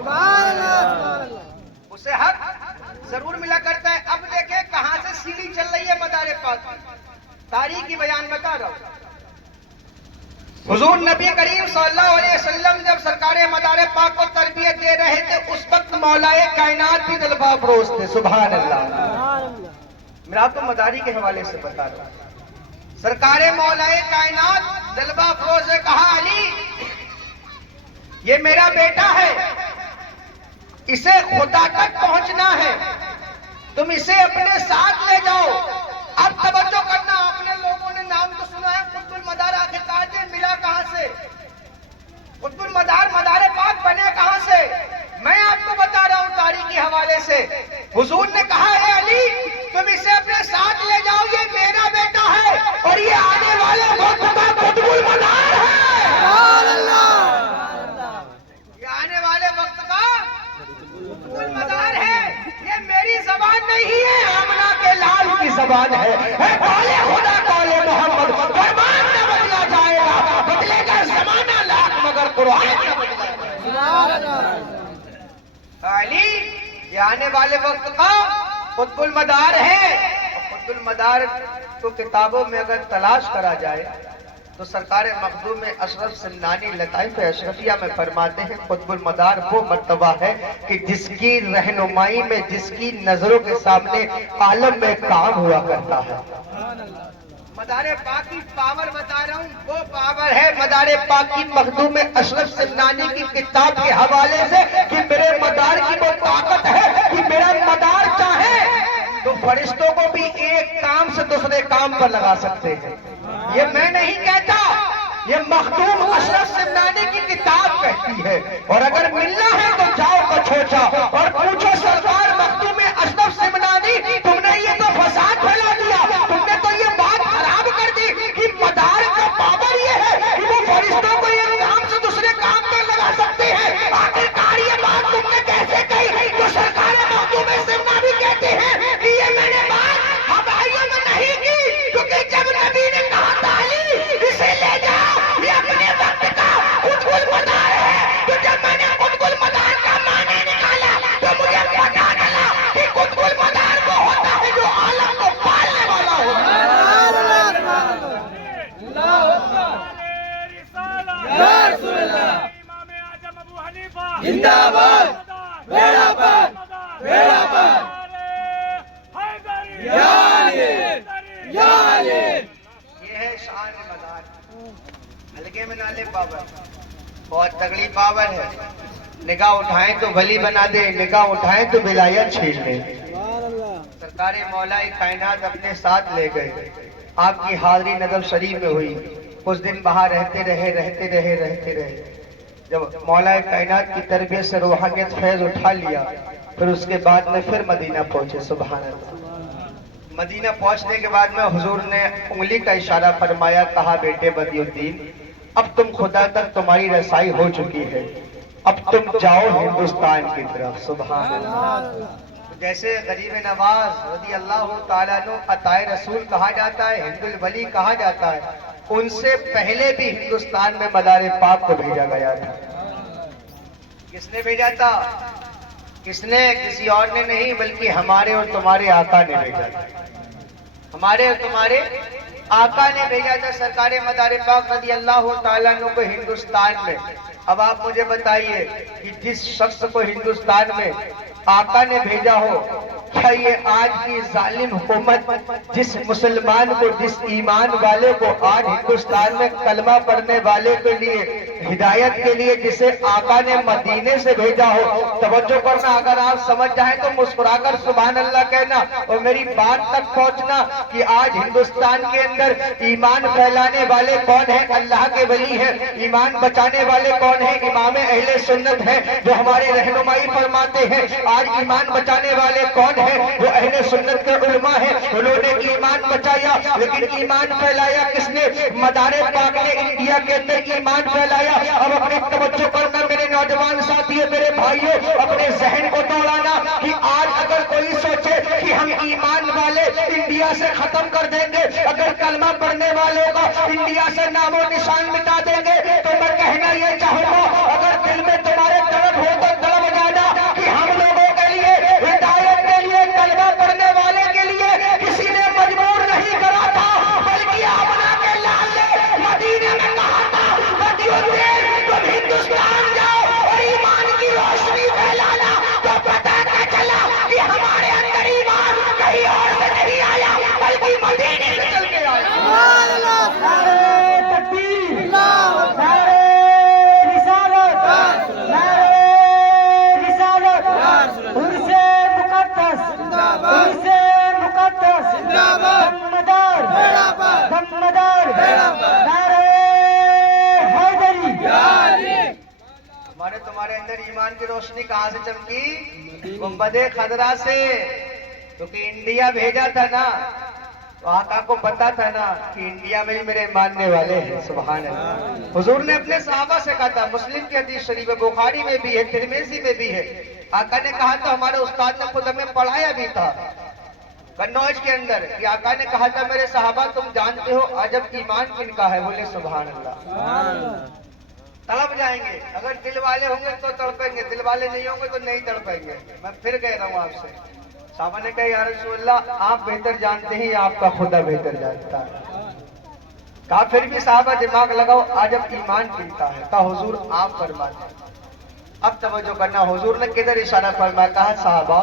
اسے حق ضرور ملا کرتا ہے۔ اب دیکھیں کہاں سے سیڑھی چل رہی ہے مدار پاک کی، تاریخی بیان بتا رہا ہوں۔ حضور نبی کریم صلی اللہ علیہ وسلم جب سرکار مدار پاک کو تربیت دے رہے تھے اس وقت مولائے کائنات بھی جلوہ افروز تھے، سبحان اللہ۔ میں آپ کو مداری کے حوالے سے بتا رہا ہوں، سرکار مولائے کائنات جلوہ افروز نے کہا علی یہ میرا بیٹا ہے، اسے خدا تک پہنچنا ہے، تم اسے اپنے ساتھ لے جاؤ۔ اب توجہ کرنا، آپ نے لوگوں نے نام تو سنا ہے قطب المدار، آخر تاج ملا کہاں سے؟ قطب المدار مدار پاک بنے کہاں سے؟ میں آپ کو بتا رہا ہوں تاریخی حوالے سے۔ حضور نے کہا اے علی تم اسے اپنے ساتھ لے جاؤ، یہ میرا بیٹا ہے اور یہ آنے والے وقت کا قطب المدار ہے، سبحان اللہ، یہ آنے والے وقت کا قطب المدار ہے۔ یہ میری زبان نہیں ہے، آمنہ کے لال کی زبان ہے، قول خدا قول محمد، فرمان نہ بدلا جائے گا، بدلے گا زمانہ لاکھ مگر قرآن نہ بدلا جائے گا۔ علی یہ آنے والے وقت کا قطب المدار ہے۔ قطب المدار تو کتابوں میں اگر تلاش کرا جائے تو سرکار مخدوم اشرف سمنانی لطائف اشرفیہ میں فرماتے ہیں قطب المدار وہ مرتبہ ہے کہ جس کی رہنمائی میں، جس کی نظروں کے سامنے عالم میں کام ہوا کرتا ہے۔ مدار پاک کی پاور بتا رہا ہوں، وہ پاور ہے مدار پاک کی مخدوم اشرف سمنانی کی کتاب کے حوالے سے کہ میرے مدار کی وہ طاقت ہے کہ میرا مدار چاہے تو فرشتوں کو بھی ایک کام سے دوسرے کام پر لگا سکتے ہیں۔ یہ میں نہیں کہتا، یہ مخدوم اشرف سمنانی کی کتاب کہتی ہے۔ اور اگر ملنا ہے تو جاؤ کچھوچا اور پوچھو سرکار مخدوم اشرف سمنانی تم نے یہ تو فساد پھیلا دیا، تم نے تو یہ بات خراب کر دی کہ مدار کا پاور یہ ہے کہ وہ فرشتوں کو ایک کام سے دوسرے کام پر لگا سکتے ہیں۔ آخرکار یہ بات تم نے کیسے کہی؟ تو سرکار مخدوم سمنانی کہتے ہیں کہ یہ میں نے بات ہمائیوں میں نہیں کی، کیونکہ جب نبی نے کہا تھا علی اسے لے جاؤ یہ اپنے وقت کا قطب المدار ہے، تو جب میں نے قطب المدار کا معنی نکالا تو مجھے پتا چلا کہ قطب المدار وہ ہوتا ہے جو عالم کو پالنے والا ہوتا ہے۔ امام اعظم ابو حنیفہ زندہ باد، بیڑا پاک، بیڑا پاک، یا علی، یا علی۔ یہ ہے شان مدار، ہلکے میں نہ لے پاور، بہت تگڑی پاور ہے۔ نگاہ اٹھائیں تو ولی بنا دے، نگاہ اٹھائیں تو ولایت چھین لے۔ سرکار مولا کائنات اپنے ساتھ لے گئے، آپ کی حاضری ندب شریف میں ہوئی، کچھ دن وہاں رہتے رہے۔ جب مولا کائنات کی تربیت سے روحانیت فیض اٹھا لیا، پھر اس کے بعد میں پھر مدینہ پہنچے، سبحان اللہ۔ مدینہ پہنچنے کے بعد میں حضور نے انگلی کا اشارہ فرمایا، کہا بیٹے بدی الدین اب تم خدا تک تمہاری رسائی ہو چکی ہے، اب تم جاؤ ہندوستان کی طرف، سبحان اللہ۔ جیسے غریب نواز رضی اللہ تعالیٰ عنہ عطائے رسول کہا جاتا ہے، ہند الولی کہا جاتا ہے، ان سے پہلے بھی ہندوستان میں مدار پاک کو بھیجا گیا تھا۔ کس نے بھیجا تھا؟ کس نے؟ کسی اور نے نہیں، بلکہ ہمارے اور تمہارے آقا نے بھیجا تھا۔ ہمارے اور تمہارے آقا نے بھیجا تھا سرکار مدار پاک رضی اللہ تعالیٰ عنہ کو ہندوستان میں۔ اب آپ مجھے بتائیے کہ جس شخص کو ہندوستان میں آقا نے بھیجا ہو، کیا یہ آج کی ظالم حکومت جس مسلمان کو، جس ایمان والے کو آج ہندوستان میں کلمہ پڑھنے والے کے لیے ہدایت کے لیے جسے آقا نے مدینے سے بھیجا ہو، توجہ کرنا، اگر آپ سمجھ جائیں تو مسکرا کر سبحان اللہ کہنا اور میری بات تک پہنچنا کہ آج ہندوستان کے اندر ایمان پھیلانے والے کون ہیں؟ اللہ کے ولی ہیں۔ ایمان بچانے والے کون ہیں؟ امام اہل سنت ہیں جو ہماری رہنمائی فرماتے ہیں۔ آج ایمان بچانے والے کون ہیں؟ وہ اہل سنت کے علماء ہیں۔ انہوں نے ایمان بچایا، لیکن ایمان پھیلایا کس نے؟ مدار پاک نے انڈیا کے اندر ایمان پھیلایا۔ اب اپنی توجہ کرنا میرے نوجوان ساتھیوں، میرے بھائیوں، اپنے ذہن کو دوڑانا کہ آج اگر کوئی سوچے کہ ہم ایمان والے انڈیا سے ختم کر دیں گے، اگر کلمہ پڑھنے والوں کا انڈیا سے نام و نشان مٹا دیں گے، تو میں کہنا یہ چاہوں گا اگر دل میں تمہارے طرف ہو تو تڑپ جانا کہ ہم لوگوں کے لیے، ہدایت کے لیے، کلمہ پڑھنے والے کے لیے کسی نے مجبور نہیں کرا تھا، بلکہ آمنہ کے لال نے مدینے میں کہا تھا تم ہندوستان جاؤ اور ایمان کی روشنی پھیلانا، تو پتہ نہ چلا کہ ہمارے اندر ایمان کہیں اور سے نہیں آیا بلکہ مدینے سے چل کے آیا۔ نعرہ تکبیر، نعرہ رسالت، نعرہ رسالت، عرص مقدس، عرص مقدس، دمدار، دمدار، نعرہ حیدری۔ ہمارے تمہارے اندر ایمان کی روشنی کہاں سے چمکی؟ گنبد خضرا سے، کیونکہ انڈیا بھیجا تھا نا، تو آقا کو پتا تھا نا کہ انڈیا میں ہی میرے ماننے والے ہیں۔ سبحان اللہ۔ حضور نے اپنے صحابہ سے کہا تھا، مسلم کی حدیث شریف ہے، بخاری میں بھی ہے، ترمذی میں بھی ہے، آقا نے کہا تھا، ہمارے استاد نے خود ہمیں پڑھایا بھی تھا قنوج کے اندر، کہ آقا نے کہا تھا میرے صحابہ تم جانتے ہو عجب ایمان کن کا ہے؟ بولے سبحان اللہ۔ تڑپ جائیں گے، اگر دل والے ہوں گے تو تڑپیں گے، دل والے نہیں ہوں گے تو نہیں تڑپیں گے۔ میں پھر کہہ رہا ہوں آپ سے، صحابہ نے کہا یا رسول اللہ آپ بہتر جانتے ہیں یا آپ کا خدا بہتر جانتا ہے؟ کہا پھر بھی صحابہ دماغ لگاؤ، عجب ایمان کلتا ہے؟ کہا حضور آپ فرماتے ہیں۔ اب توجہ کرنا، حضور نے کدھر اشارہ فرمایا؟ کہا صحابہ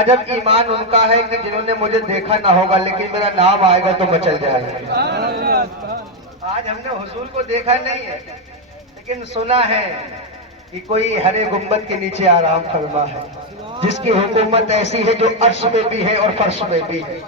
عجب ایمان ان کا ہے کہ جنہوں نے مجھے دیکھا نہ ہوگا لیکن میرا نام آئے گا تو مچل جائے گا۔ آج ہم نے حضور کو دیکھا نہیں ہے لیکن سنا ہے کہ کوئی ہرے گنبد کے نیچے آرام فرما ہے، جس کی حکومت ایسی ہے جو عرش میں بھی ہے اور فرش میں بھی ہے،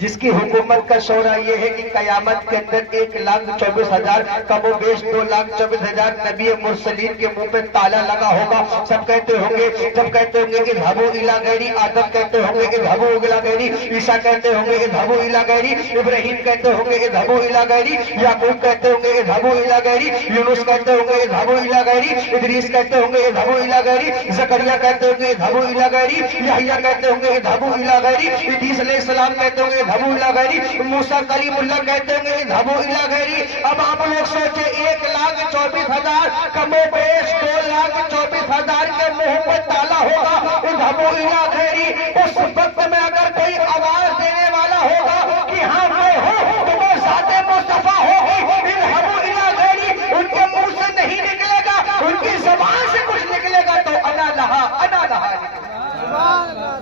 جس کی حکومت کا شعرہ یہ ہے کہ قیامت کے اندر 1,24,000 کم و بیش 2,24,000 نبی مرسلین کے منہ پہ تالا لگا ہوگا۔ سب کہتے ہوں گے، جب کہتے ہوں گے اذهبوا الى غیری، آدم کہتے ہوں گے اذهبوا الى غیری، عیسیٰ کہتے ہوں گے اذهبوا الى غیری، ابراہیم کہتے ہوں گے اذهبوا الى غیری، یعقوب کہتے ہوں گے اذهبوا الى غیری، یونس کہتے ہوں گے اذهبوا الى غیری، ادریس کہتے ہوں گے اذهبوا الى غیری، زکریا کہتے ہوں گے اذهبوا الى غیری، یحییٰ کہتے ہوں گے اذهبوا الى غیری، ادریس علیہ السلام کہتے ہوں گے اذهبوا الى غیری، موسیٰ کلیم اللہ کہتے ہیں اذهبوا الى غیری۔ اب آپ لوگ سوچے 1,24,000 کم و بیش 2,24,000 کے منہ پہ تالا ہوگا، اذهبوا الى غیری۔ اس وقت میں اگر کوئی آواز دینے والا ہوگا کہ ہاں میں ہوں تو وہ ذات مصطفیٰ ہوگی، اذهبوا الى غیری ان کے منہ سے نہیں نکلے گا، ان کی زبان سے کچھ نکلے گا تو انا لہا انا لہا نکلے گا۔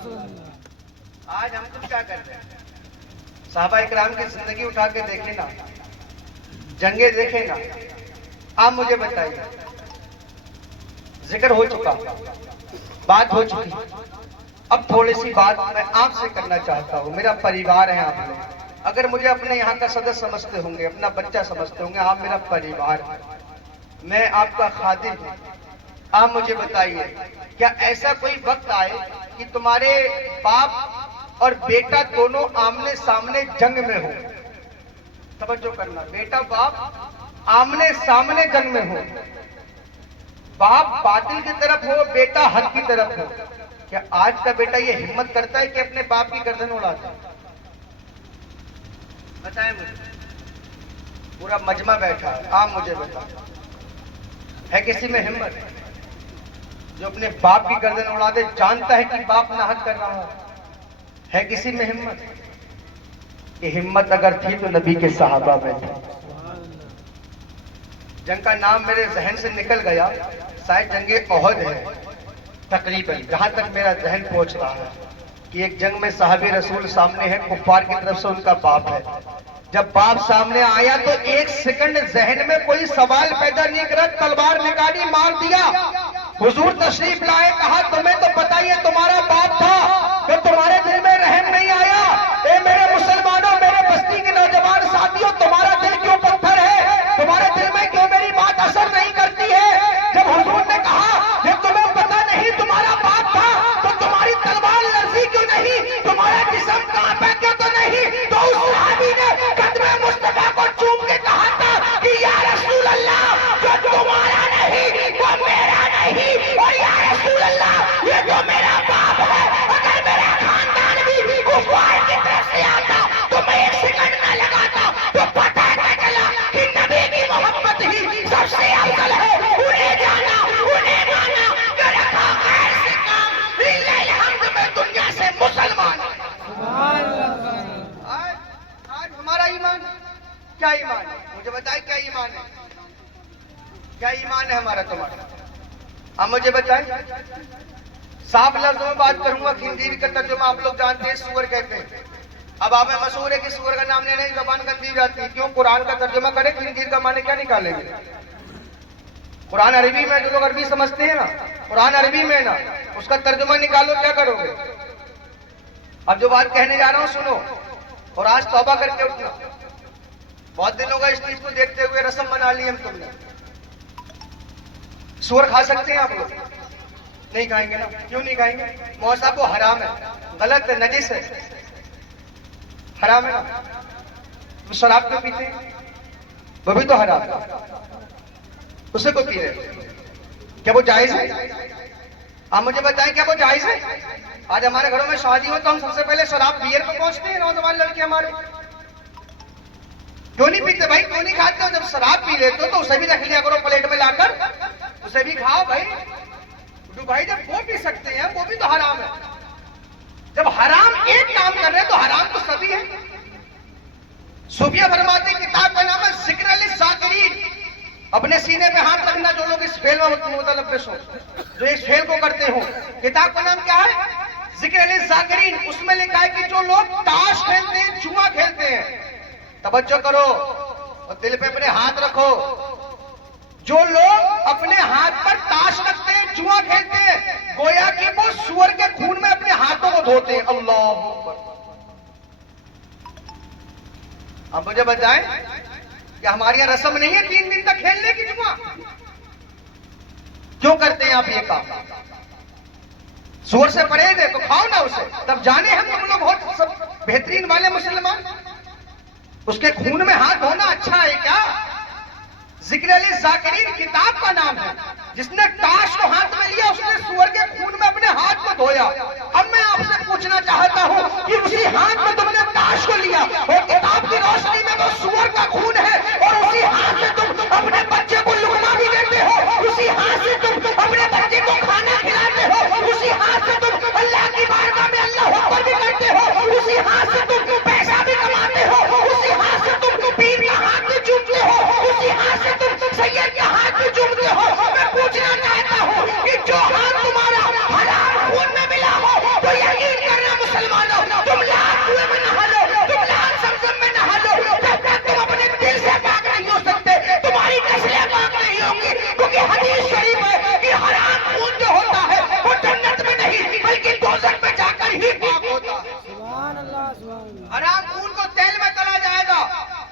آج ہم تم کیا کرتے ہیں؟ صحابہ اکرام کی زندگی اٹھا کے دیکھیں نا، جنگیں دیکھیں نا، آپ مجھے بتائیے، ذکر ہو چکا، بات ہو چکی، اب تھوڑی سی بات میں آپ سے کرنا چاہتا ہوں۔ میرا پریوار ہے آپ لوگ، اگر مجھے اپنے یہاں کا صدر سمجھتے ہوں گے، اپنا بچہ سمجھتے ہوں گے، آپ میرا پریوار ہے، میں آپ کا خادم ہوں، آپ مجھے بتائیے کیا ایسا کوئی وقت آئے کہ تمہارے باپ اور بیٹا دونوں آمنے سامنے جنگ میں ہو؟ توجہ کرنا، بیٹا باپ آمنے سامنے جنگ میں ہو، باپ باطل کی طرف ہو، بیٹا حق کی طرف ہو، کیا آج کا بیٹا یہ ہمت کرتا ہے کہ اپنے باپ کی گردن اڑا دے؟ بتائیں مجھے، پورا مجمع بیٹھا ہے، آپ مجھے بتائیں، ہے کسی میں ہمت جو اپنے باپ کی گردن اڑا دے؟ جانتا ہے کہ باپ ناحق کر رہا ہے کسی میں ہمت؟ یہ ہمت اگر تھی تو نبی کے صحابہ میں تھی۔ جنگ کا نام میرے ذہن سے نکل گیا، شاید جنگ احد ہے تقریباً، جہاں تک میرا ذہن پہنچ رہا ہے کہ ایک جنگ میں صحابی رسول سامنے ہے، کفار کی طرف سے ان کا باپ ہے۔ جب باپ سامنے آیا تو ایک سیکنڈ ذہن میں کوئی سوال پیدا نہیں کرا، تلوار نکالی مار دیا۔ حضور تشریف لائے، کہا تمہیں تو پتہ ہی ہے تمہارا باپ تھا، کہ تمہارے دل میں رحم نہیں آیا؟ اے میرے مسلمانوں، میرے بستی کے نوجوان ساتھیوں، تمہارا دل کیوں پتھر ہے؟ تمہارے دل میں کیوں میری بات اثر نہیں کرتی ہے؟ جب حضور نے کہا کہ تمہیں پتہ نہیں تمہارا باپ تھا تو تمہاری تلوار لرزی کیوں نہیں؟ تمہارا جسم کانپا کیوں تو نہیں؟ تو اس صحابی نے قدم مصطفیٰ کو چوم کے کہا تھا کہ یا رسول اللہ، جو تمہارا نہیں وہ میرا نہیں، اور یا رسول اللہ یہ جو میرا باپ ہے، اگر میرا خاندان بھی کفار کی طرف سے آتا تو میں ایک سیکنڈ نہ لگاتا، تو پتہ کیا چلا کہ نبی کی محبت ہی سب سے افضل ہے۔ انہیں جانا، انہیں مانا، جو رکھا خیر سے کام، للہ الحمد میں دنیا سے مسلمان۔ آج ہمارا ایمان کیا ایمان ہے؟ مجھے بتائیں کیا ایمان ہے؟ کیا ایمان ہے ہمارا تمہارا؟ آپ مجھے بتائیں۔ صاف لفظوں میں بات کروں گا، خنزیر کا ترجمہ آپ لوگ جانتے ہیں، سور کہتے ہیں۔ اب آپ میں مشہور ہے کہ سور کا نام لینے زبان گندی جاتی ہے، کیوں؟ قرآن کا ترجمہ کرے، خنزیر کا معنی کیا نکالیں گے؟ قرآن عربی میں، جو لوگ عربی سمجھتے ہیں نا، قرآن عربی میں نا، اس کا ترجمہ نکالو، کیا کرو گے؟ اب جو بات کہنے جا رہا ہوں سنو، اور آج توبہ کر کے اٹھنا۔ بہت دن ہوگا اس چیز کو دیکھتے ہوئے، رسم بنا لی ہم تم نے۔ سور کھا سکتے ہیں آپ لوگ؟ نہیں کھائیں گے نا؟ کیوں نہیں کھائیں گے؟ موسیٰ کو حرام ہے، غلط ہے، نجس ہے، حرام ہے نا۔ تو شراب کیوں پیتے ہیں؟ وہ بھی تو حرام ہے، اسے کو پی رہے، کیا وہ جائز ہے؟ آپ مجھے بتائیں کیا وہ جائز ہے؟ آج ہمارے گھروں میں شادی ہو تو ہم سب سے پہلے شراب بیئر پہ پہنچتے ہیں، نوجوان لڑکے ہمارے۔ کیوں نہیں پیتے بھائی؟ کیوں نہیں کھاتے ہو؟ جب شراب پی لیتے ہو تو اسے بھی رکھ لیا کرو پلیٹ میں لا کر، اسے بھی کھاؤ بھائی۔ بھائی جب وہ پی سکتے ہیں، وہ بھی تو حرام ہے۔ جب حرام ایک کام کر رہے ہیں تو حرام تو سبھی ہے۔ صوفیہ فرماتے ہیں، کتاب کا نام ہے ذکر للذاکرین، اپنے سینے پہ ہاتھ رکھنا جو لوگ اس فعل میں متلبس ہو، جو اس فعل کو کرتے ہوں۔ کتاب کا نام کیا ہے؟ ذکر للذاکرین۔ اس میں لکھا ہے کہ جو لوگ تاش کھیلتے ہیں، جوا کھیلتے ہیں، توجہ کرو اور دل پہ اپنے ہاتھ رکھو، جو لوگ اپنے ہاتھ پر تاش رکھتے ہیں، جوا کھیلتے ہیں، گویا کہ وہ سور کے خون میں اپنے ہاتھوں کو دھوتے ہیں۔ اللہ اکبر۔ اب مجھے بتائیں کہ ہماری یہاں رسم نہیں ہے 3 دن تک کھیلنے کی جوا؟ کیوں کرتے ہیں آپ یہ کام؟ سور سے پرہیز ہے تو کھاؤ نا اسے، تب جانے ہم لوگ بہت سب بہترین والے مسلمان۔ اس کے خون میں ہاتھ دھونا اچھا ہے کیا؟ ذکر للذاکرین کتاب کا نام ہے۔ جس نے تاش کو ہاتھ میں لیا، اس نے سور کے خون میں اپنے ہاتھ کو دھویا۔ اب میں آپ سے پوچھنا چاہتا ہوں کہ اسی ہاتھ میں تم نے تاش کو لیا اور کتاب کی روشنی میں وہ سور کا خون ہے، اور اسی ہاتھ سے تم اپنے بچے کو لقمہ بھی دیتے ہو، اسی ہاتھ سے تم اپنے بچے کو کھانا کھلاتے ہو، اسی ہاتھ سے تم اللہ کی بارگاہ میں اللہ اکبر بھی کرتے ہو، اسی ہاتھ سے تم پیسہ بھی کماتے ہو، اسی ہاتھ سے تم پیر کا ہاتھ بھی چومتے ہو، اسی ہاتھ سے تم سید کا ہاتھ بھی چومتے ہو۔ میں پوچھنا چاہتا ہوں کہ جو ہاتھ تمہارا حرام خون میں ملا ہو تو یقین کرنا مسلمانوں، تم لال کنویں میں نہا لو، تم لال زمزم میں نہا لو، جب تک تم اپنے دل سے پاک نہیں ہو سکتے تمہاری نسلیں پاک نہیں ہوں گی، کیونکہ حدیث شریف ہے کہ حرام خون جو ہوتا ہے وہ جنت میں نہیں بلکہ دوزخ میں جا کر ہی پاک ہوتا ہے۔ حرام خون کو تیل میں تلا جائے گا،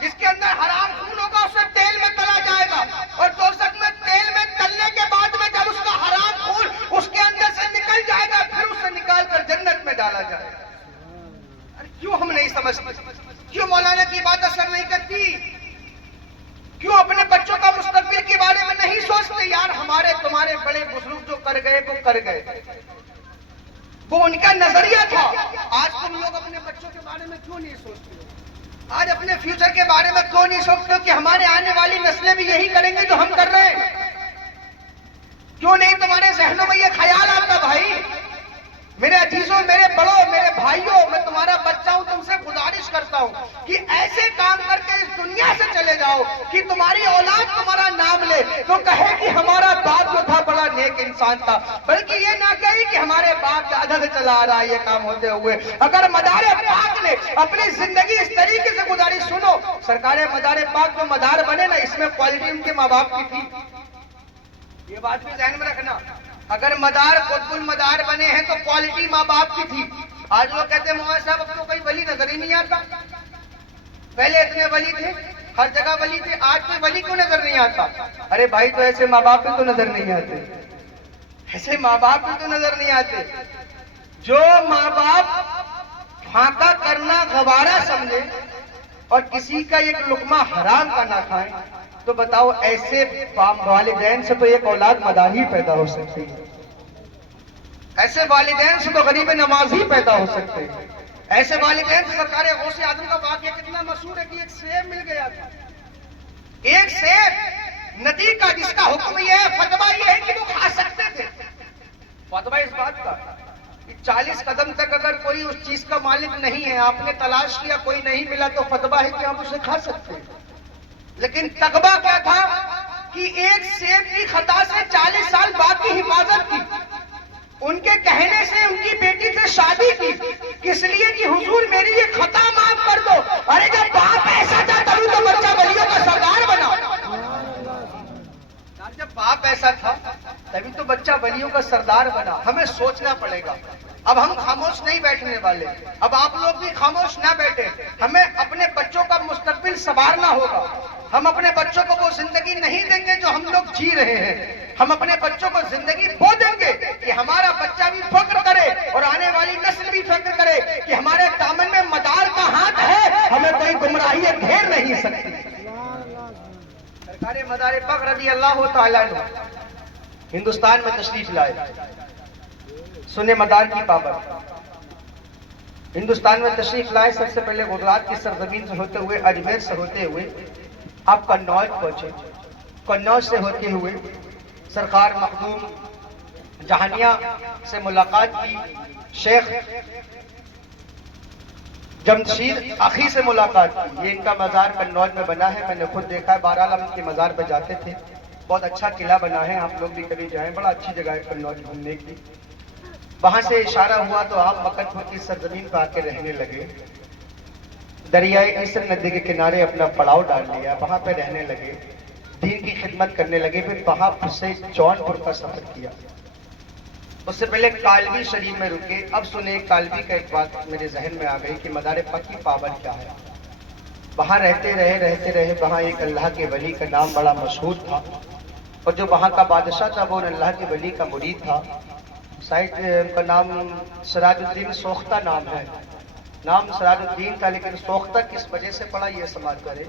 جس کے اندر حرام خون ہوگا اسے تیل میں تلا جائے گا، اور دوزخ میں تیل میں تلنے کے بعد میں جب اس کا حرام خون اس کے اندر سے نکل جائے گا پھر اسے نکال کر جنت میں ڈالا جائے گا۔ کیوں ہم نہیں سمجھتے؟ کیوں مولانا کی بات اثر نہیں کرتی؟ کیوں اپنے بچوں کا مستقبل کے بارے میں نہیں سوچتے؟ یار ہمارے تمہارے بڑے بزرگ جو کر گئے وہ کر گئے، وہ ان کا نظریہ تھا۔ آج تم لوگ اپنے بچوں کے بارے میں کیوں نہیں سوچتے؟ آج اپنے فیوچر کے بارے میں کیوں نہیں سوچتے کہ ہمارے آنے والی نسلیں بھی یہی کریں گے جو ہم کر رہے ہیں؟ کیوں نہیں تمہارے ذہنوں میں یہ خیال آتا؟ بھائی میرے عزیزوں، میرے بڑوں، میرے بھائیوں، میں تمہارا بچہ ہوں، تم سے گزارش کرتا ہوں کہ ایسے کام کر کے اس دنیا سے چلے جاؤ کہ تمہاری اولاد تمہارا نام لے تو کہے کہ ہمارا باپ جو تھا بڑا نیک انسان تھا، بلکہ یہ نہ کہے کہ ہمارے باپ دادا سے چلا آ رہا ہے یہ کام ہوتے ہوئے. اگر مدار پاک نے اپنی زندگی اس طریقے سے گزاری, سنو سرکار مدار پاک جو مدار بنے نا, اس میں کوالٹی ان کے ماں باپ کی تھی, یہ بات بھی ذہن میں رکھنا. اگر مدار قطب المدار بنے ہیں تو کوالٹی ماں باپ کی تھی. آج لوگ کہتے ہیں مولانا صاحب اب تو کوئی ولی نظر ہی نہیں آتا, پہلے اتنے ولی تھے, ہر جگہ ولی تھے, آج کوئی ولی کیوں نظر نہیں آتا؟ ارے بھائی تو ایسے ماں باپ بھی تو نظر نہیں آتے, ایسے ماں باپ بھی تو نظر نہیں آتے. جو ماں باپ پھانکا کرنا گوارا سمجھے اور کسی کا ایک لقمہ حرام کا نہ کھائے, تو بتاؤ ایسے والدین سے تو ایک اولاد مداحی پیدا ہو سکتی ہے, ایسے والدین سے تو غریب نمازی پیدا ہو سکتے ہیں. ایسے والدین سے سرکار غوث اعظم کا واقعہ کتنا مشہور ہے کہ ایک سیب مل گیا تھا, ایک سیب ندی کا, جس کا حکم یہ ہے, فتویٰ یہ ہے کہ وہ کھا سکتے تھے. فتویٰ اس بات کا 40 قدم تک اگر کوئی اس چیز کا مالک نہیں ہے, آپ نے تلاش کیا کوئی نہیں ملا, تو فتویٰ ہے کہ آپ اسے کھا سکتے ہیں. لیکن تقویٰ کیا تھا کہ ایک سیب کی خطا سے 40 سال بعد کی حفاظت کی, ان کے کہنے سے ان کی بیٹی سے شادی کی, کس لیے کہ حضور میری یہ خطا معاف کر دو. ارے جب باپ ایسا تھا تبھی تو بچہ ولیوں کا سردار بنا, جب باپ ایسا تھا تبھی تو بچہ ولیوں کا سردار بنا. ہمیں سوچنا پڑے گا. اب ہم خاموش نہیں بیٹھنے والے, اب آپ لوگ بھی خاموش نہ بیٹھے. ہمیں اپنے بچوں کا مستقبل سنوارنا ہوگا. ہم اپنے بچوں کو وہ زندگی نہیں دیں گے جو ہم لوگ جی رہے ہیں. ہم اپنے بچوں کو زندگی وہ دیں گے کہ ہمارا بچہ بھی فخر کرے اور آنے والی نسل بھی فخر کرے کہ ہمارے دامن میں مدار کا ہاتھ ہے, ہمیں کوئی گمراہی گھیر نہیں سکتی. سرکار مدار پاک رضی اللہ تعالیٰ عنہ ہندوستان میں تشریف لائے. سنے مدار کی پابند, ہندوستان میں تشریف لائے. سب سے پہلے گجرات کی سرزمین سے ہوتے ہوئے, اجمیر سے ہوتے ہوئے آپ قنوج پہنچے. قنوج سے ہوتے ہوئے سرکار مخدوم جہانیہ سے ملاقات کی, شیخ جمشید اخی سے ملاقات کی. یہ ان کا مزار قنوج میں بنا ہے, میں نے خود دیکھا ہے. بہرحال ہم ان کے مزار پہ جاتے تھے. بہت اچھا قلعہ بنا ہے, آپ لوگ بھی کبھی جائیں, بڑا اچھی جگہ ہے قنوج گھومنے کی. وہاں سے اشارہ ہوا تو آپ مکن پور کی سرزمین پہ آ کے رہنے لگے. دریائے اسر ندی کے کنارے اپنا پڑاؤ ڈال لیا, وہاں پہ رہنے لگے, دین کی خدمت کرنے لگے. پھر وہاں سے جونپور کا سفر کیا. اس سے پہلے کالوی شریف میں رکے. اب سنیں کالوی کا ایک بات میرے ذہن میں آ گئی کہ مدار پاک کی پابند کیا ہے. وہاں رہتے رہے وہاں ایک اللہ کے ولی کا نام بڑا مشہور تھا, اور جو وہاں کا بادشاہ تھا وہ اللہ کے ولی کا مرید تھا. شاید ان کا نام سراج الدین سوختہ نام ہے, نام سراج الدین تھا, لیکن سوختہ کس وجہ سے پڑا یہ سمجھ کرے.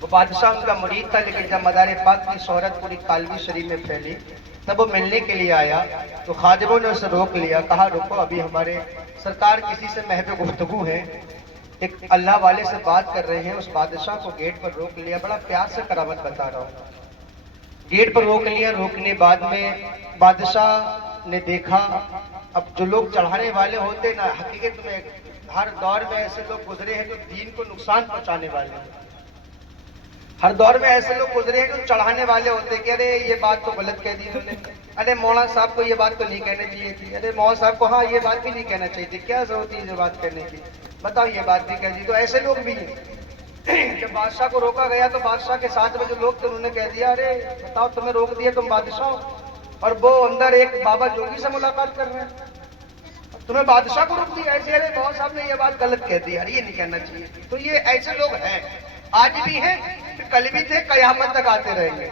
وہ بادشاہ ان کا مرید تھا, لیکن جب مدار پاک کی شہرت پوری کالوی شریف میں پھیلی تب وہ ملنے کے لیے آیا تو خادموں نے اسے روک لیا. کہا رکو, ابھی ہمارے سرکار کسی سے محض گفتگو ہے, ایک اللہ والے سے بات کر رہے ہیں. اس بادشاہ کو گیٹ پر روک لیا. بڑا پیار سے کرامت بتا رہا ہوں. گیٹ پر روک لیا. روکنے بعد میں بادشاہ نے دیکھا, اب جو لوگ چڑھانے والے ہوتے نا, حقیقت میں ہر دور میں ایسے لوگ گزرے ہیں جو دین کو نقصان پہنچانے والے ہیں. ہر دور میں ایسے لوگ گزرے ہیں جو چڑھانے والے ہوتے کہ ارے یہ بات تو غلط کہہ دی انہوں نے, ارے مولانا صاحب کو یہ بات تو نہیں کہنا چاہیے تھی, ارے مولانا صاحب کو ہاں یہ بات بھی نہیں کہنا چاہیے تھی, کیا ضرورت ہے یہ بات کرنے کی, بتاؤ یہ بات بھی کہہ دی. تو ایسے لوگ بھی ہیں. جب بادشاہ کو روکا گیا تو بادشاہ کے ساتھ میں جو لوگ تھے انہوں نے کہہ دیا, ارے بتاؤ تمہیں روک دیا, تم بادشاہ ہو, اور وہ اندر ایک بابا جوگی سے ملاقات کر رہے ہیں, تمہیں بادشاہ کو روک دیا ایسے. ارے مولانا صاحب نے یہ بات غلط کہہ دی, ارے یہ نہیں کہنا چاہیے. تو یہ ایسے لوگ ہیں, آج بھی ہیں, کل بھی تھے, قیامت تک آتے رہیں گے.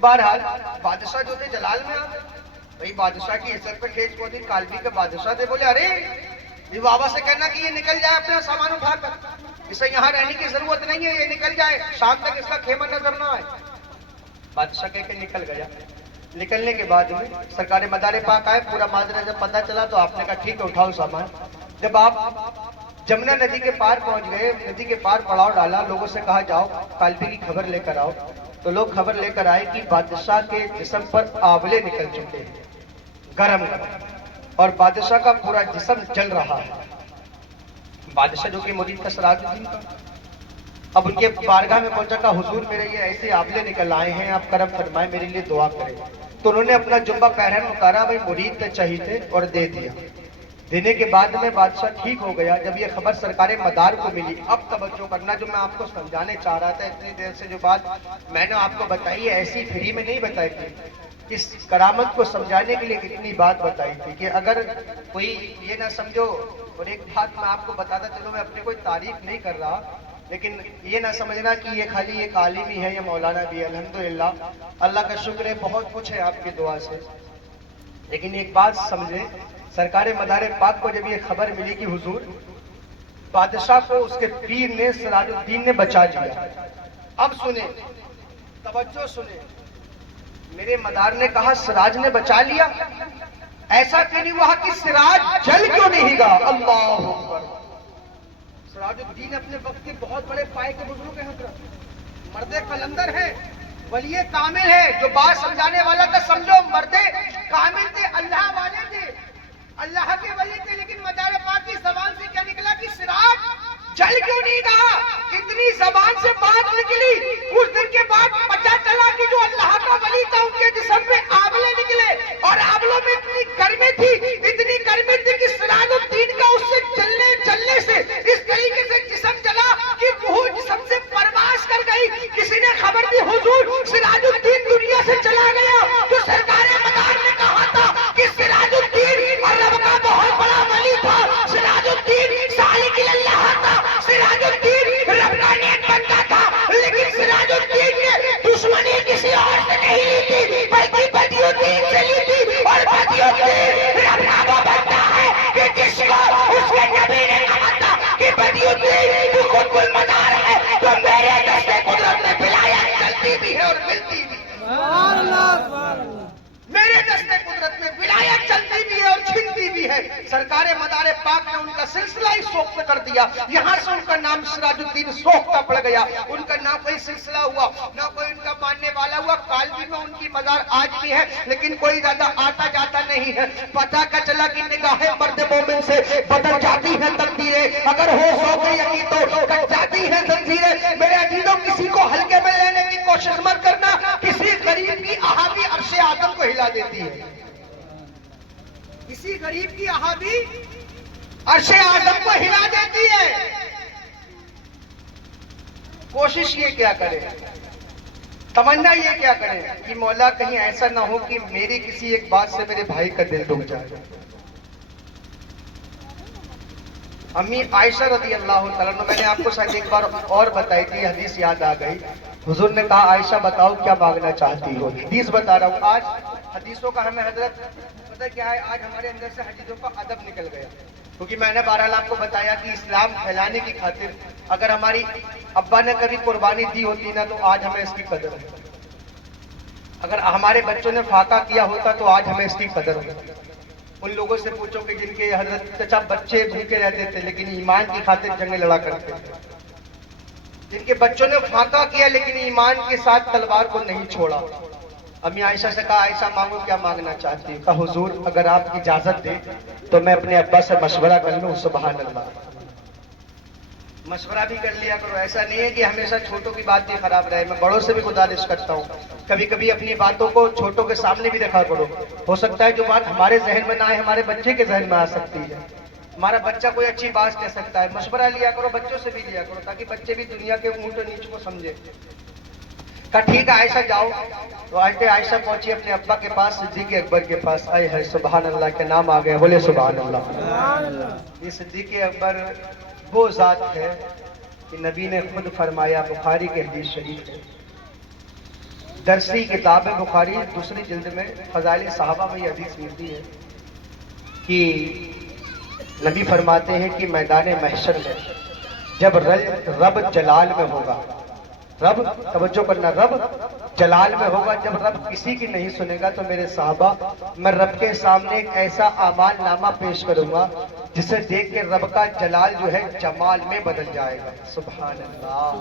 بہرحال بادشاہ جو تھے جلال میں آتے, بھائی بادشاہ کی عزت پہ ٹھیس پہنچی. کالوی کے بادشاہ تھے, بولے ارے یہ بابا سے کہنا کہ یہ نکل جائے اپنا سامان اٹھا کر, اسے یہاں رہنے کی ضرورت نہیں ہے, یہ نکل جائے, شام تک اس کا خیمہ نظر نہ آئے. بادشاہ کہہ کے نکل گیا. نکلنے کے بعد میں سرکار مدار پاک آئے. پورا ماجرا جب پتہ چلا تو آپ نے کہا ٹھیک ہے اٹھاؤ سامان. جب آپ جمنا ندی کے پار پہنچ گئے, ندی کے پار پڑاؤ ڈالا, لوگوں سے کہا جاؤ کالوی کی خبر لے کر آؤ. تو لوگ خبر لے کر آئے کہ بادشاہ کے جسم پر آولے نکل چکے ہیں, گرم, اور بادشاہ کا پورا جسم جل رہا ہے. بادشاہ جو کہ مرید کا سراج الدین تھا, اب ان کے بارگاہ میں پہنچا, کہا حضور میرے یہ ایسے آولے نکل آئے ہیں, آپ کرم فرمائے میرے لیے دعا کریں. تو انہوں نے اپنا جبہ پہرن اتارا، بھائی مرید تے چاہیے اور دے دیا۔ دینے کے بعد میں بادشاہ ٹھیک ہو گیا۔ جب یہ خبر سرکار مدار کو ملی، اب توجہ کرنا، جو میں آپ کو سمجھانے چاہ رہا تھا اتنی دیر سے، جو بات میں نے آپ کو بتائی ہے ایسی فری میں نہیں بتائی تھی، اس کرامت کو سمجھانے کے لیے کتنی بات بتائی تھی کہ اگر کوئی یہ نہ سمجھو۔ اور ایک بات میں آپ کو بتاتا چلو، میں اپنی کوئی تعریف نہیں کر رہا، لیکن یہ نہ سمجھنا کہ یہ خالی ایک عالم ہی ہے یا مولانا بھی ہے، الحمدللہ اللہ کا شکر ہے، بہت کچھ ہے آپ کی دعا سے۔ لیکن ایک بات سمجھیں، سرکار مدار پاک کو جب یہ خبر ملی کہ حضور بادشاہ کو اس کے پیر نے سراج الدین نے بچا لیا، اب سنیں، توجہ سنیں، میرے مدار نے کہا سراج نے بچا لیا، ایسا کیوں نہیں ہوا کہ سراج جل کیوں نہیں گا؟ اللہ اکبر۔ سراج الدین اپنے وقت کے بہت بڑے پائے کے بزرگ ہیں حضرت، مرد قلندر ہے، ولی کامل ہے، جو بات سمجھانے والا تھا سمجھو، مرد کامل تھے، اللہ والے تھے، اللہ کے ولی تھے، لیکن مدار پاک کی زبان سے کیا نکلا کہ سراج جل کیوں نہیں گا؟ اتنی زبان سے بات نکلی، کچھ دن کے بعد پتہ چلا کہ جو اللہ کا ولی تھا ان کے جسم میں آبلے نکلے، اور آبلوں میں اتنی گرمی تھی کہ سراج الدین کا اس سے چلنے سے اس طریقے سے جسم جلا کہ وہ جسم سے پرواز کر گئی۔ کسی نے خبر دی حضور سراج الدین دنیا سے چلا گیا، تو سرکار مدار نے کہا تھا کہ سراج الدین اور رب کا بہت بڑا ولی تھا، سراج الدین سالک اللہ تھا، سراج الدین رب کا نیک بندہ تھا، لیکن سراج الدین نے دشمنی کسی اور سے نہیں لی تھی بلکہ بدی الدین سے لی تھی، اور بدی الدین رب کا وہ بندہ ہے کہ جس کو اس کے نبی نے کہا تھا کہ بدی الدین تو خود کل مدار ہے، تو میرے دست قدرت میں ولایت چلتی بھی ہے اور ملتی بھی ہے، میرے دست قدرت میں ولایت چلتی بھی ہے اور چھنتی بھی ہے۔ سرکار مدار پاک نے ان کا سلسلہ ہی سوختہ کر دیا، یہاں سے ان کا نام سراج الدین سوختہ پڑ گیا، ان کا نہ کوئی سلسلہ ہوا، نہ کوئی ان کا ماننے والا ہوا۔ کالوی میں ان کی مزار آج بھی ہے، لیکن کوئی زیادہ آتا جاتا نہیں ہے۔ پتہ کا چلا کہ نگاہیں مرد مومن سے بدل جاتی ہیں تقدیریں، اگر ہو سو کے یقین تو کٹ جاتی ہیں زنجیریں۔ میرے عزیزوں، کسی کو ہلکے میں لینے کی کوشش مت کرنا، کسی غریب کی آہا بھی عرش اعظم کو ہلا دیتی ہے، کسی غریب کی آہا بھی عرش اعظم کو ہلا دیتی ہے۔ کوشش یہ کیا کرے، تمنا یہ کیا کرے کہ مولا کہیں ایسا نہ ہو کہ میری کسی ایک بات سے میرے بھائی کا دل دکھ جائے۔ امی عائشہ رضی اللہ تعالیٰ عنہ، میں نے آپ کو شاید ایک بار اور بتائی تھی، حدیث یاد آ گئی، حضور نے کہا عائشہ بتاؤ کیا مانگنا چاہتی ہو؟ حدیث بتا رہا ہوں، آج حدیثوں کا ہمیں حضرت پتہ کیا ہے، آج ہمارے اندر سے حدیثوں کا ادب نکل گیا، کیونکہ میں نے بہرحال آپ کو بتایا کہ اسلام پھیلانے کی خاطر اگر ہماری ابا نے کبھی قربانی دی ہوتی نا تو آج ہمیں اس کی قدر ہے، اگر ہمارے بچوں نے فاقہ کیا ہوتا تو آج ہمیں اس کی قدر ہے۔ ان لوگوں سے پوچھو کہ جن کے حضرت چچا بچے بھوکے رہتے تھے لیکن ایمان کی خاطر جنگیں لڑا کرتے تھے، جن کے بچوں نے فاقہ کیا لیکن ایمان کے ساتھ تلوار کو نہیں چھوڑا۔ امی عائشہ سے کہا عائشہ مانگو کیا مانگنا چاہتی ہے؟ کہا حضور اگر آپ اجازت دیں تو میں اپنے ابا سے مشورہ کر لوں۔ سبحان اللہ، مشورہ بھی کر لیا کرو، ایسا نہیں ہے کہ ہمیشہ چھوٹوں کی بات بھی خراب رہے۔ میں بڑوں سے بھی گزارش کرتا ہوں کبھی کبھی اپنی باتوں کو چھوٹوں کے سامنے بھی رکھا کرو، ہو سکتا ہے جو بات ہمارے ذہن میں نہ آئے ہمارے بچے کے ذہن میں آ سکتی ہے، ہمارا بچہ کوئی اچھی بات کہہ سکتا ہے، مشورہ لیا کرو، بچوں سے بھی لیا کرو تاکہ بچے بھی دنیا کے اونٹ و نیچ کو سمجھے۔ کہا ٹھیک ہے عائشہ جاؤ، تو عائشہ پہنچی اپنے ابا کے پاس، صدیق اکبر کے پاس، آئے ہے سبحان اللہ کے نام آ گئے، بولے سبحان اللہ۔ یہ صدیق اکبر وہ ذات ہے کہ نبی نے خود فرمایا، بخاری کے حدیث شریف ہے، درسی کتاب بخاری دوسری جلد میں فضائل صحابہ میں یہ حدیث ملتی ہے کہ نبی فرماتے ہیں کہ میدان محشر میں جب رب جلال میں ہوگا، رب توجہ کرنا، رب جلال میں ہوگا، جب رب کسی کی نہیں سنے گا تو میرے صحابہ میں رب کے سامنے ایک ایسا اعمال نامہ پیش کروں گا جسے دیکھ کے رب کا جلال جو ہے جمال میں بدل جائے گا۔ سبحان اللہ،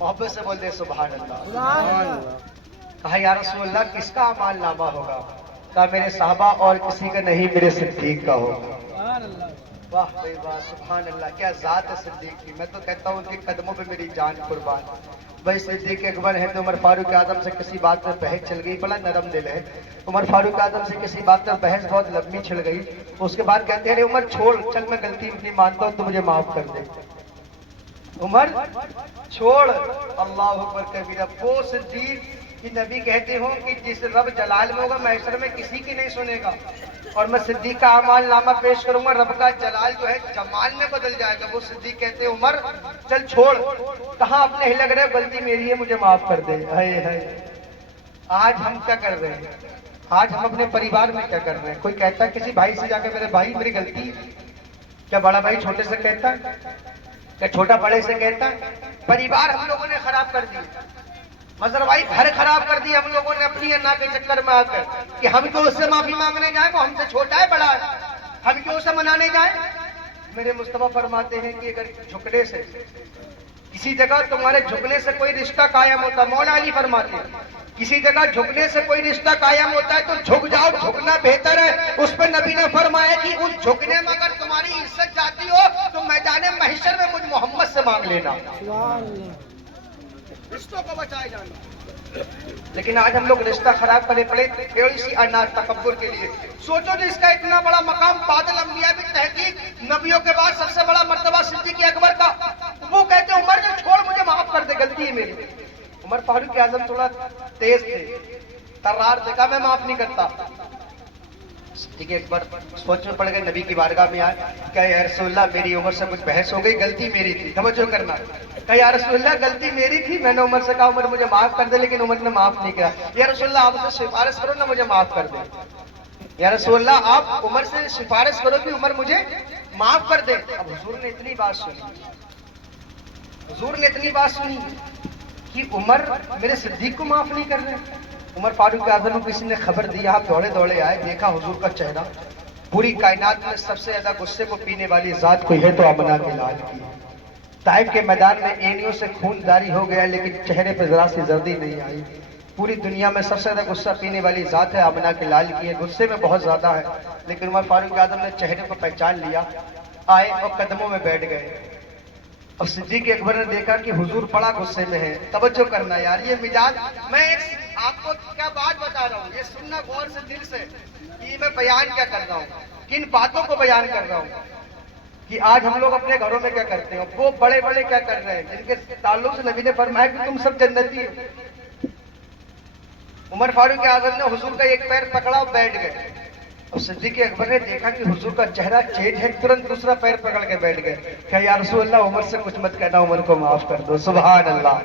محبت سے بول دے سبحان اللہ۔ کہا یا رسول اللہ کس کا اعمال نامہ ہوگا؟ کہا میرے صحابہ اور کسی کا نہیں، میرے صدیق کا ہوگا۔ واہ بھائی واہ، سبحان اللہ، کیا ذات ہے صدیق کی. میں تو کہتا ہوں ان کے قدموں پہ میری جان قربان. بھائی صدیق اکبر ہے تو عمر فاروق اعظم سے کسی بات پر بحث چل گئی، بڑا نرم دل ہے. عمر فاروق اعظم سے کسی بات پر بحث بہت لمبی چھڑ گئی. اس کے بعد کہتے ہیں ارے عمر چھوڑ، چل میں غلطی اپنی مانتا ہوں تو مجھے معاف کر دے. عمر چھوڑ، اللہ اکبر کبیرہ. وہ صدیق کہ نبی کہتے ہوں کہ جس رب جلال میں ہوگا محشر میں کسی کی نہیں سنے گا، اور میں صدیق کا اعمال نامہ پیش کروں گا، رب کا جلال جو ہے جمال میں بدل جائے گا. وہ صدیق کہتے ہیں عمر چل چھوڑ، کہاں اپنے ہی لگ رہے، غلطی میری ہے مجھے معاف کر دے. ہائے ہائے، آج ہم کیا کر رہے ہیں؟ آج ہم اپنے پریوار میں کیا کر رہے ہیں؟ کوئی کہتا ہے کسی بھائی سے جا کے میرے بھائی میری غلطی ہے؟ کیا بڑا بھائی چھوٹے سے کہتا ہے؟ کیا چھوٹا بڑے سے کہتا ہے؟ پریوار ہم لوگوں نے خراب کر دی، مظہر بھائی گھر خراب کر دی ہم لوگوں نے اپنی انا کے چکر میں آ کر کہ ہم کیوں اس سے معافی مانگنے جائیں، وہ ہم سے چھوٹا ہے بڑا ہے، ہم کیوں اسے منانے جائیں. میرے مصطفیٰ فرماتے ہیں کہ اگر جھکنے سے کسی جگہ تمہارے جھکنے سے کوئی رشتہ قائم ہوتا، مولا علی فرماتے ہیں کسی جگہ جھکنے سے کوئی رشتہ قائم ہوتا ہے تو جھک جاؤ، جھکنا بہتر ہے. اس پہ نبی نے فرمایا کہ اس جھکنے میں اگر تمہاری عزت جاتی ہو تو میدان محشر میں مجھ محمد سے مانگ لینا، رشتوں کو بچائے جانا. لیکن آج ہم لوگ رشتہ خراب کرے پڑے تھوڑی سی اناج تکبر کے لیے. سوچو جس کا اتنا بڑا مقام بادل انبیاء کی تحقیق نبیوں کے بعد سب سے بڑا مرتبہ صدیق اکبر کا، وہ کہتے ہیں عمر جو چھوڑ مجھے معاف کر دے، غلطی ہے میری. عمر فاروق اعظم تھوڑا تیز تھے، ترار تھے، کہا میں معاف نہیں کرتا. صدیق اکبر سوچ میں پڑ گئے، نبی کی بارگاہ میں آئے، کہا یا رسول اللہ میری عمر سے کچھ بحث ہو گئی، غلطی میری تھی، توجہ کرنا. کہا یا رسول اللہ غلطی میری تھی، میں نے عمر سے کہا عمر مجھے معاف کر دے، لیکن عمر نے معاف نہیں کیا. یا رسول اللہ آپ سے سفارش کرو نا مجھے معاف کر دے. یا رسول اللہ آپ عمر سے سفارش کرو کہ عمر مجھے معاف کر دے. اب حضور نے اتنی بات سنی، حضور نے اتنی بات سنی کہ عمر میرے صدیق کو معاف نہیں کر رہے. عمر فاروق اعظم کو کسی نے خبر دی، آپ دوڑے دوڑے آئے، دیکھا حضور کا چہرہ، پوری کائنات میں سب سے زیادہ غصے کو پینے والی ذات کوئی ہے تو آمنہ کے لال کی. طائف کے میدان میں اینیوں سے خون جاری ہو گیا لیکن چہرے پہ ذرا سی زردی نہیں آئی. پوری دنیا میں سب سے زیادہ غصہ پینے والی ذات ہے آمنہ کے لال کی ہے، غصے میں بہت زیادہ ہے. لیکن عمر فاروق اعظم نے چہرے کو پہچان لیا، آئے اور قدموں میں بیٹھ گئے. اور صدیق اکبر نے دیکھا کہ حضور بڑا غصے میں ہے. توجہ کرنا یار، یہ مزاج میں آپ کو کیا بات بتا رہا ہوں، یہ سننا غور سے دل سے کہ میں بیان کیا کر رہا ہوں، کن باتوں کو بیان کر رہا ہوں. کہ آج ہم لوگ اپنے گھروں میں کیا کرتے ہیں، وہ بڑے بڑے کیا کر رہے ہیں جن کے تعلق سے نبی نے فرمایا کہ تم سب جنتی ہو. عمر فاروق اعظم نے حضور کا ایک پیر پکڑا اور بیٹھ گئے. اور صدیق اکبر نے دیکھا کہ حضور کا چہرہ چینج ہے، ترنت دوسرا پیر پکڑ کے بیٹھ گئے. کہ یا رسول اللہ عمر سے کچھ مت کہنا، عمر کو معاف کر دو. سبحان اللہ.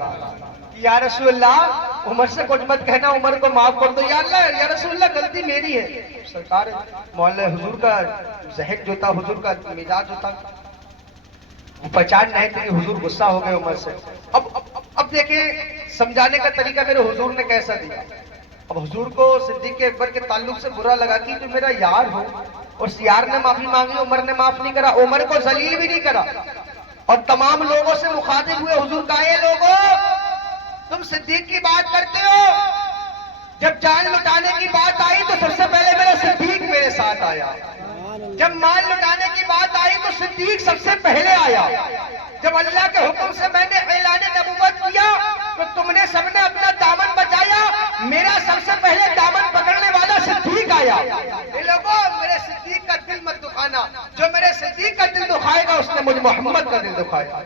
یا رسول اللہ عمر سے کچھ مت کہنا، عمر کو معاف کر دو. یا اللہ، یا رسول اللہ غلطی میری ہے. سرکار مولا حضور کا ذہن جو تھا، حضور کا مزاج جو تھا، وہ پہچان نہیں تھی کہ حضور غصہ ہو گئے عمر سے. اب دیکھیں سمجھانے کا طریقہ میرے حضور نے کیسا دیا. اب حضور کو صدیق اکبر کے تعلق سے برا لگا کہ جو میرا یار ہو، اور اس یار نے معافی مانگی، عمر نے معاف نہیں کرا، عمر کو ذلیل بھی نہیں کرا. اور تمام لوگوں سے مخاطب ہوئے حضور کہا اے لوگوں تم صدیق کی بات کرتے ہو، جب جان لٹانے کی بات آئی تو سب سے پہلے میرا صدیق میرے ساتھ آیا. جب مال لٹانے کی بات آئی تو صدیق سب سے پہلے آیا. جب اللہ کے حکم سے میں نے اعلان نبوت کیا تو تم نے سب نے اپنا دامن بچایا، میرا سب سے پہلے دامن پکڑنے والا صدیق آیا. اے لوگوں میرے صدیق کا دل مت دکھانا، جو میرے صدیق کا دل دکھائے گا اس نے مجھ محمد کا دل دکھایا.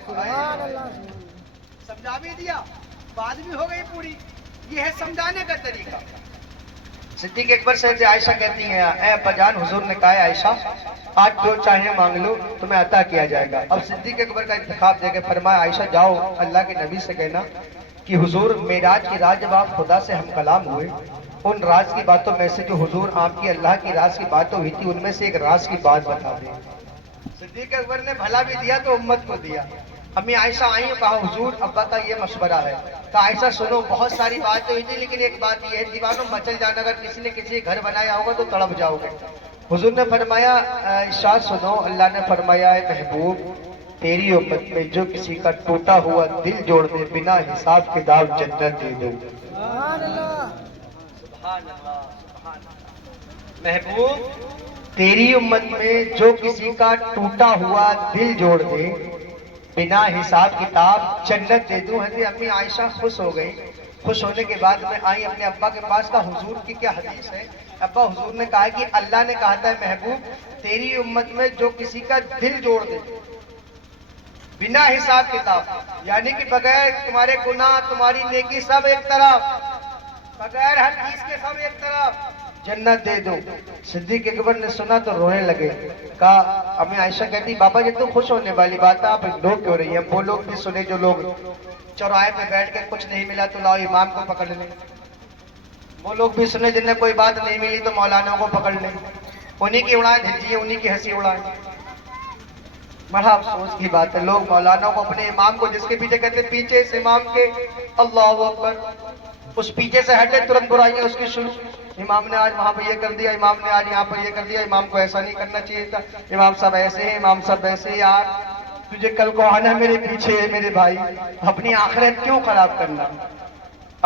سمجھا بھی دیا، بات بھی ہو گئی پوری. یہ ہے سمجھانے کا طریقہ. صدیق اکبر سے عائشہ کہتی ہیں اے ابا جان حضور نے کہا ہے عائشہ آج جو چاہیں مانگ لو تمہیں عطا کیا جائے گا. اب صدیق اکبر کا انتخاب دے کے فرمایا عائشہ جاؤ اللہ کے نبی سے کہنا کہ حضور معراج کی رات جب آپ خدا سے ہم کلام ہوئے، ان راز کی باتوں میں سے جو حضور آپ کی اللہ کی راز کی باتیں ہوئی تھی ان میں سے ایک راز کی بات بتا دیں. صدیق اکبر نے بھلا بھی دیا تو امت کو دیا. امی عائشہ آئیں اور کہا حضور ابا کا یہ مشورہ ہے. کہا عائشہ سنو بہت ساری باتیں ہوئی تھی لیکن ایک بات یہ ہے دیوانوں مچل جانا، اگر کسی نے کسی گھر بنایا ہوگا تو تڑپ جاؤ گے. حضور نے فرمایا ارشاد سنو، اللہ نے فرمایا ہے محبوب تیری امت میں جو کسی کا ٹوٹا ہوا دل جوڑ دے بنا حساب کتاب جنت دے دو. محبوب تیری امت میں جو کسی کا ٹوٹا ہوا دل جوڑ دے بنا حساب کتاب جنت دے دوں. حضرت امی عائشہ خوش ہو گئی. خوش ہونے کے بعد میں آئی اپنے ابا کے پاس. کا حضور کی کیا حدیث ہے؟ ابا حضور نے کہا کہ اللہ نے کہا تھا محبوب تیری امت میں جو کسی کا دل جوڑ دے بنا حساب کتاب، یعنی کہ بغیر تمہارے گناہ تمہاری نیکی سب ایک طرف، بغیر ہر چیز کے سب ایک طرف، جنت دے دو. صدیق اکبر نے سنا تو رونے لگے. کہا امی عائشہ کہتی بابا یہ تو خوش ہونے والی بات ہے، آپ اگنور کیوں رہی ہیں؟ وہ لوگ بھی سنے جو لوگ چوراہے پہ بیٹھ کے کچھ نہیں ملا تو لاؤ امام کو پکڑ لیں. وہ لوگ بھی سنے جن نے کوئی بات نہیں ملی تو مولانا کو پکڑ لیں. انہی کی اڑائیں دھجیے، انہی کی ہنسی اڑائیں. بڑا افسوس کی بات ہے لوگ مولانا کو اپنے امام کو جس کے پیچھے کہتے پیچھے اس امام کے اللہ اکبر، اس پیچھے سے ہٹے ترنت برائیاں اس کی شروع. امام نے آج وہاں پہ یہ کر دیا، امام نے آج یہاں پر یہ کر دیا، امام کو ایسا نہیں کرنا چاہیے تھا، امام صاحب ایسے ہیں، امام صاحب ایسے. یار تجھے کل کو آنا میرے پیچھے ہے میرے بھائی. اپنی آخرت کیوں خراب کرنا؟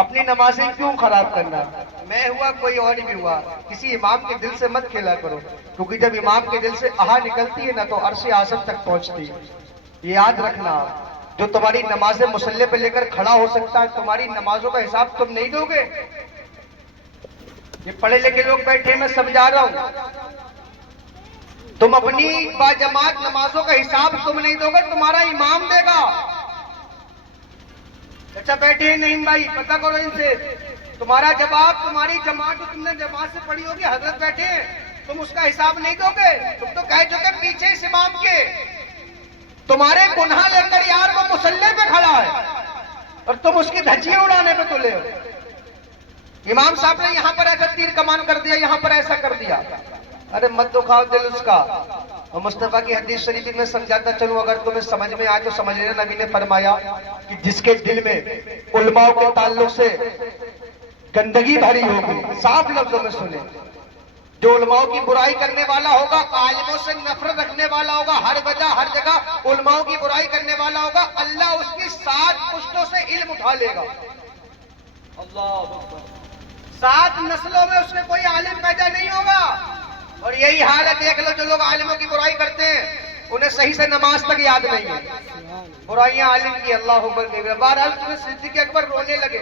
اپنی نمازیں کیوں خراب کرنا؟ میں ہوا کوئی اور بھی ہوا، کسی امام کے دل سے مت کھیلا کرو، کیونکہ جب امام کے دل سے آہا نکلتی ہے نا تو عرش اعظم تک پہنچتی ہے. یہ یاد رکھنا، جو تمہاری نمازیں مصلی پہ لے کر کھڑا ہو سکتا ہے تمہاری نمازوں کا حساب تم نہیں دو گے. یہ پڑھے لکھے لوگ بیٹھے میں سمجھا رہا ہوں، تم اپنی باجماعت نمازوں کا حساب تم نہیں دو گے، تمہارا امام دے گا. اچھا بیٹھے ہیں نہیں بھائی، پتہ کرو ان سے. تمہارا جواب تمہاری جماعت جو تم نے جماعت سے پڑھی ہوگی، حضرت بیٹھے ہیں، تم اس کا حساب نہیں دو گے. تم تو کہہ چکے پیچھے اس امام کے، تمہارے گناہ لے کر یار وہ مصلی پہ کھڑا ہے اور تم اس کی دھجیاں اڑانے پہ تلے ہو. امام صاحب نے یہاں پر ایسا تیر کمان کر دیا، یہاں پر ایسا کر دیا. ارے مت دکھاؤ دل اس کا. اور مصطفیٰ کی حدیث شریف میں سمجھاتا چلوں، اگر تمہیں سمجھ میں آئے تو سمجھ لینا. نبی نے فرمایا کہ جس کے دل میں علماء کے تعلق سے گندگی بھری ہوگی، صاف لفظوں میں سنیں، جو علماء کی برائی کرنے والا ہوگا، عالموں سے نفرت رکھنے والا ہوگا، ہر وجہ ہر جگہ علماء کی برائی کرنے والا ہوگا، اللہ اس کی 7 پشتوں سے علم اٹھا لے گا. اللہ اکبر. 7 نسلوں میں اس میں کوئی عالم پیدا نہیں ہوگا. اور یہی حال ہے، دیکھ لو جو لوگ عالموں کی برائی کرتے ہیں انہیں صحیح سے نماز تک یاد نہیں ہے، برائیاں عالم کی. اللہ اکبر. بہرحال صدیق اکبر رونے لگے.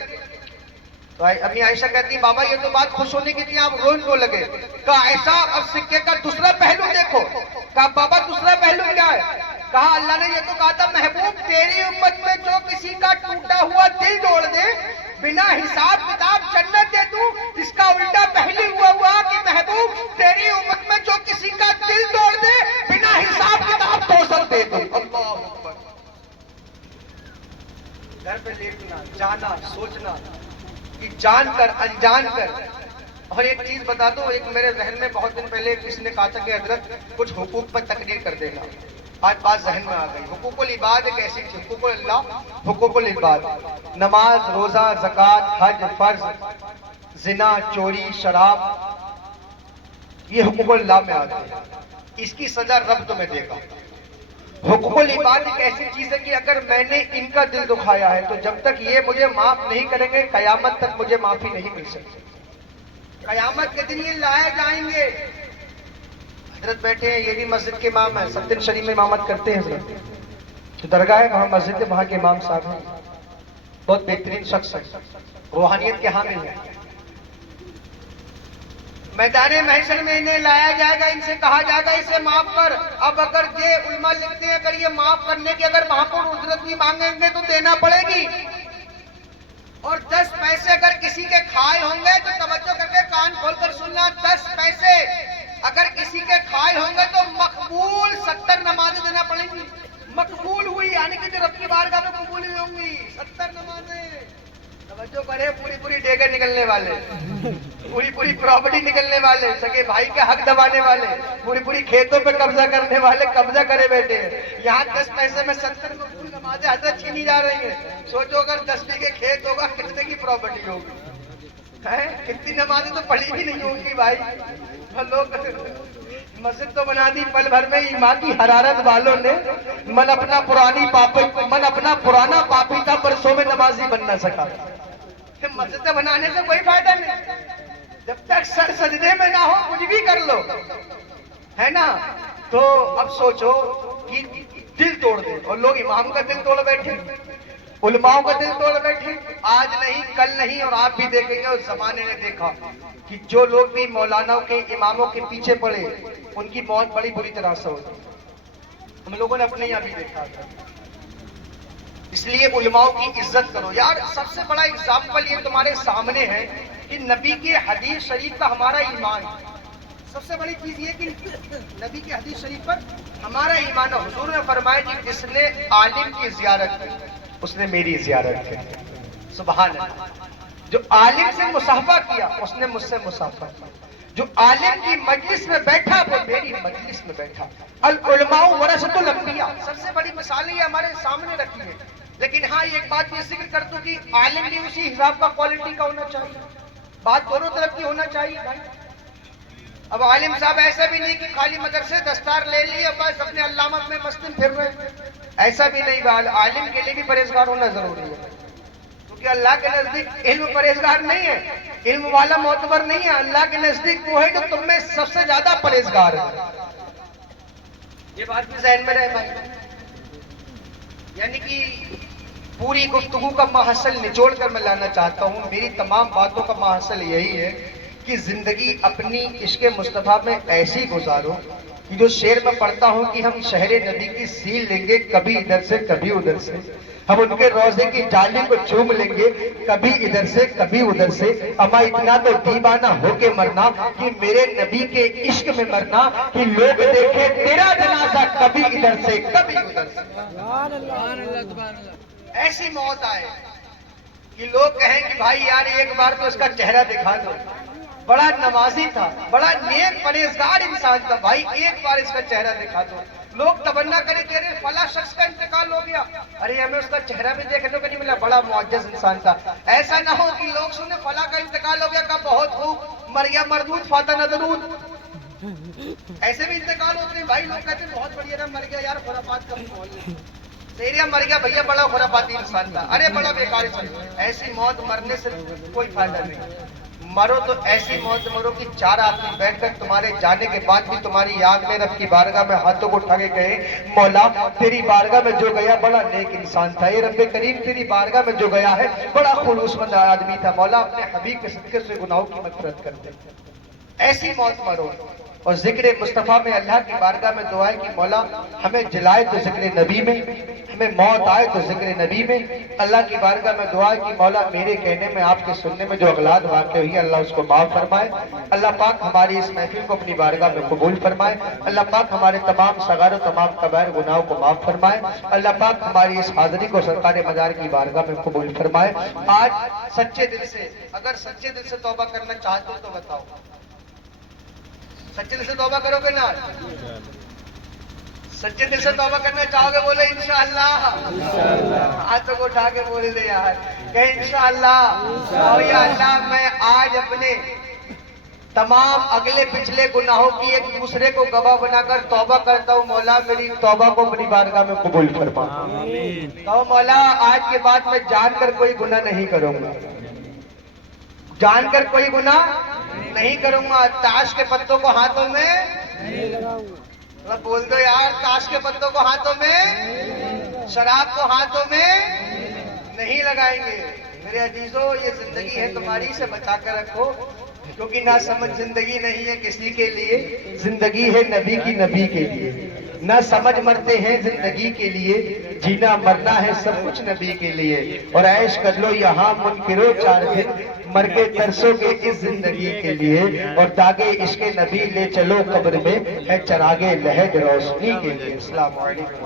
تو امی عائشہ کہتی بابا یہ تو بات خوش ہونے کی تھی، آپ رونے کو لگے. کہا ایسا، اب سکے کا دوسرا پہلو دیکھو. کہا بابا دوسرا پہلو کیا ہے؟ کہا اللہ نے یہ تو کہا تھا محبوب تیری امت میں جو کسی کا ٹوٹا ہوا دل جوڑ دے بنا حساب کتاب جنت دے دوں. اس کا الٹا پہلو ہوا کہ محبوب تیری امت میں جو کسی کا دل توڑ دے بنا حساب کتاب دوزخ دے دوں. اللہ اکبر. گھر پہ لیٹنا، جانا، سوچنا کہ جان کر انجان کر. اور ایک چیز بتا دو، ایک میرے ذہن میں بہت دن پہلے کسی نے کہا تھا کہ حضرت کچھ حقوق پر تقریر کر دینا. آج بات ذہن میں آ گئی. حقوق العباد ایک ایسی چیز، حقوق اللہ، حقوق العباد، نماز، روزہ، زکوٰۃ، حج، فرض، زنا، چوری، شراب، یہ حقوق اللہ میں آتے ہیں. اس کی سزا رب تمہیں دے گا. حقوق العباد ایک ایسی چیز ہے کہ اگر میں نے ان کا دل دکھایا ہے تو جب تک یہ مجھے معاف نہیں کریں گے قیامت تک مجھے معافی نہیں مل سکتی. قیامت کے دن یہ لائے جائیں گے. حضرت بیٹھے ہیں، یہ بھی مسجد کے امام ہیں، ستن شریف میں امامت کرتے ہیں. حضرت جو درگاہ ہے وہاں مسجد ہے، وہاں کے امام صاحب ہیں، بہت بہترین شخص ہے، روحانیت کے حامل ہیں. میدان محشر میں انہیں لایا جائے گا، ان سے کہا جائے گا اسے معاف کر. اب اگر یہ علماء لکھتے ہیں اگر یہ معاف کرنے کی اگر وہاں پر اجرت بھی مانگیں گے تو دینا پڑے گی. اور 10 پیسے اگر کسی کے کھائے ہوں گے تو توجہ کر کے کان کھول کر سننا، 10 پیسے اگر کسی کے کھائے ہوں گے تو مقبول 70 نمازیں دینا پڑیں گی. مقبول ہوئی یعنی کہ جو رب کی بارگاہ میں قبول ہوئی ہوں گی 70 نمازیں. توجہ کرے، پوری پوری ڈیگے نکلنے والے، پوری پوری پراپرٹی نکلنے والے، سگے بھائی کے حق دبانے والے، پوری پوری کھیتوں پہ قبضہ کرنے والے قبضہ کرے بیٹھے ہیں. یہاں 10 پیسے میں 70 مقبول نمازیں حضرت چھینی جا رہی ہیں. سوچو اگر 10 بیگھے کھیت ہوگا کتنے کی پراپرٹی ہوگی؟ کتنی نمازیں تو پڑھی بھی نہیں ہوگی بھائی. لوگ مسجد تو بنا دی پل بھر میں، ایمان کی حرارت والوں نے من اپنا پرانا پاپی تھا برسوں میں نمازی بن نہ سکا. مسجد بنانے سے کوئی فائدہ نہیں. تک سر سجدے میں نہ ہو کچھ بھی کر لو، ہے نا؟ تو اب سوچو کہ دل توڑ دے، اور لوگ امام کا دل توڑ بیٹھے، علماؤں کا دل توڑ بیٹھے، آج نہیں کل نہیں، اور آپ بھی دیکھیں گے اس زمانے نے دیکھا کہ جو لوگ بھی مولانا کے اماموں کے پیچھے پڑے ان کی موت بڑی بری طرح سے ہوتی، ہم لوگوں نے اپنے یہاں بھی دیکھا۔ اس لیے علماؤں کی عزت کرو یار۔ سب سے بڑا اگزامپل یہ تمہارے سامنے ہے کہ نبی کے حدیث شریف کا ہمارا ایمان، سب سے بڑی چیز یہ کہ نبی کے حدیث شریف پر ہمارا ایمان ہے۔ حضور نے فرمایا کہ جس نے عالم کی زیارت کی اس نے میری زیارت کی، سبحان اللہ۔ جو عالم سے مصافحہ کیا اس نے مجھ سے مصافحہ کیا، جو عالم کی مجلس میں بیٹھا وہ میری مجلس میں بیٹھا۔ العلماء ورثۃ الانبیاء، سب سے بڑی مثال یہ ہمارے سامنے رکھی ہے۔ لیکن ہاں ایک بات یہ ذکر کر دوں کہ عالم بھی اسی حساب کا کوالٹی کا ہونا چاہیے، بات دونوں طرف کی ہونا چاہیے بھائی۔ اب عالم صاحب ایسا بھی نہیں کہ خالی مدرسے دستار لے لیے بس اپنے علامت میں مستن پھر رہے، ایسا بھی نہیں۔ عالم کے لیے بھی پرہیزگار ہونا ضروری ہے، کیونکہ اللہ کے نزدیک علم پرہیزگار نہیں ہے، علم والا معتبر نہیں ہے، اللہ کے نزدیک وہ ہے جو تم میں سب سے زیادہ پرہیزگار ہے۔ یہ بات بھی ذہن میں رہے بھائی۔ یعنی کہ پوری گفتگو کا محصل نچوڑ کر میں لانا چاہتا ہوں، میری تمام باتوں کا محصل یہی ہے کہ زندگی اپنی عشق مصطفیٰ میں ایسی گزارو کہ جو شعر میں پڑھتا ہوں کہ ہم شہر نبی کی سیل لیں گے کبھی ادھر سے کبھی ادھر سے، ہم ان کے روضے کی جالی کو چوم لیں گے کبھی ادھر سے کبھی ادھر سے، اما اتنا تو دیوانہ ہو کے مرنا کہ میرے نبی کے عشق میں مرنا، کہ لوگ دیکھے تیرا جنازہ کبھی ادھر سے کبھی ادھر سے۔ ایسی موت آئے کہ لوگ کہیں کہ بھائی یار ایک بار تو اس کا چہرہ دکھا دو، بڑا نمازی تھا، بڑا نیک پرہیزگار انسان تھا، بھائی ایک بار اس کا چہرہ دکھا دو۔ لوگ تمنا کرے کہ ارے فلاں شخص کا انتقال ہو گیا، ارے ہمیں اس کا چہرہ بھی دیکھنے کو نہیں ملا، بڑا معجز انسان تھا۔ ایسا نہ ہو کہ لوگ سنے فلاں کا انتقال ہو گیا کا بہت خوب مر گیا مردود فاتح ندرود، ایسے بھی انتقال ہوتے ہیں بھائی۔ لوگ کہتے ہیں بہت بڑھیا نا مر گیا یار، خرافات کا ماحول نہیں، سیریا مر گیا بھیا بڑا خرافاتی انسان تھا، ارے بڑا بیکار انسان۔ ایسی موت مرنے سے کوئی فائدہ نہیں، مرو تو ایسی موت مرو کہ چار آدمی بیٹھ کر تمہارے جانے کے بعد بھی تمہاری یاد میں رب کی بارگاہ میں ہاتھوں کو اٹھا کے کہے مولا تیری بارگاہ میں جو گیا بڑا نیک انسان تھا، یہ رب کریم تیری بارگاہ میں جو گیا ہے بڑا خلوص مند آدمی تھا، مولا اپنے حبیب کے صدقے سے گناہوں کی مغفرت کر دے۔ ایسی موت مرو، اور ذکر مصطفیٰ میں اللہ کی بارگاہ میں دعا ہے کہ مولا ہمیں جلائے تو ذکر نبی میں، ہمیں موت آئے تو ذکر نبی میں۔ اللہ کی بارگاہ میں دعا ہے کہ مولا میرے کہنے میں آپ کے سننے میں جو اغلاط واقع ہوئی اللہ اس کو معاف فرمائے۔ اللہ پاک ہماری اس محفل کو اپنی بارگاہ میں قبول فرمائے۔ اللہ پاک ہمارے تمام صغائر و تمام کبائر گناہوں کو معاف فرمائے۔ اللہ پاک ہماری اس حاضری کو سرکار مدار کی بارگاہ میں قبول فرمائے۔ آج سچے دل سے، اگر سچے دل سے توبہ کرنا چاہتے ہو تو بتاؤ، سچے دل سے توبہ کرو گے نا؟ سچے دل سے توبہ کرنا چاہو گے بولے انشاءاللہ، ہاتھوں کو اٹھا کے بول دے یار کہ انشاءاللہ۔ اور یا اللہ میں آج اپنے تمام اگلے پچھلے گناہوں کی ایک دوسرے کو گواہ بنا کر توبہ کرتا ہوں، مولا میری توبہ کو اپنی بارگاہ میں قبول فرما۔ تو مولا آج کے بعد میں جان کر کوئی گناہ نہیں کروں گا، جان کر کوئی گناہ نہیں کروں گا، تاش کے پتوں کو ہاتھوں میں بول دو یار، تاش کے پتوں کو ہاتھوں میں، شراب کو ہاتھوں میں نہیں لگائیں گے۔ میرے عزیزو یہ زندگی ہے تمہاری، سے بچا کر رکھو، کیونکہ نہ سمجھ زندگی نہیں ہے کسی کے لیے، زندگی ہے نبی کی نبی کے لیے۔ نہ سمجھ مرتے ہیں زندگی کے لیے، جینا مرنا ہے سب کچھ نبی کے لیے۔ اور عیش کر لو یہاں منکرو 4 دن، مر کے ترسو گے اس زندگی کے لیے، اور داغے عشق نبی لے چلو قبر میں، ہے چراغے لہج روشنی کے لیے۔ السلام علیکم۔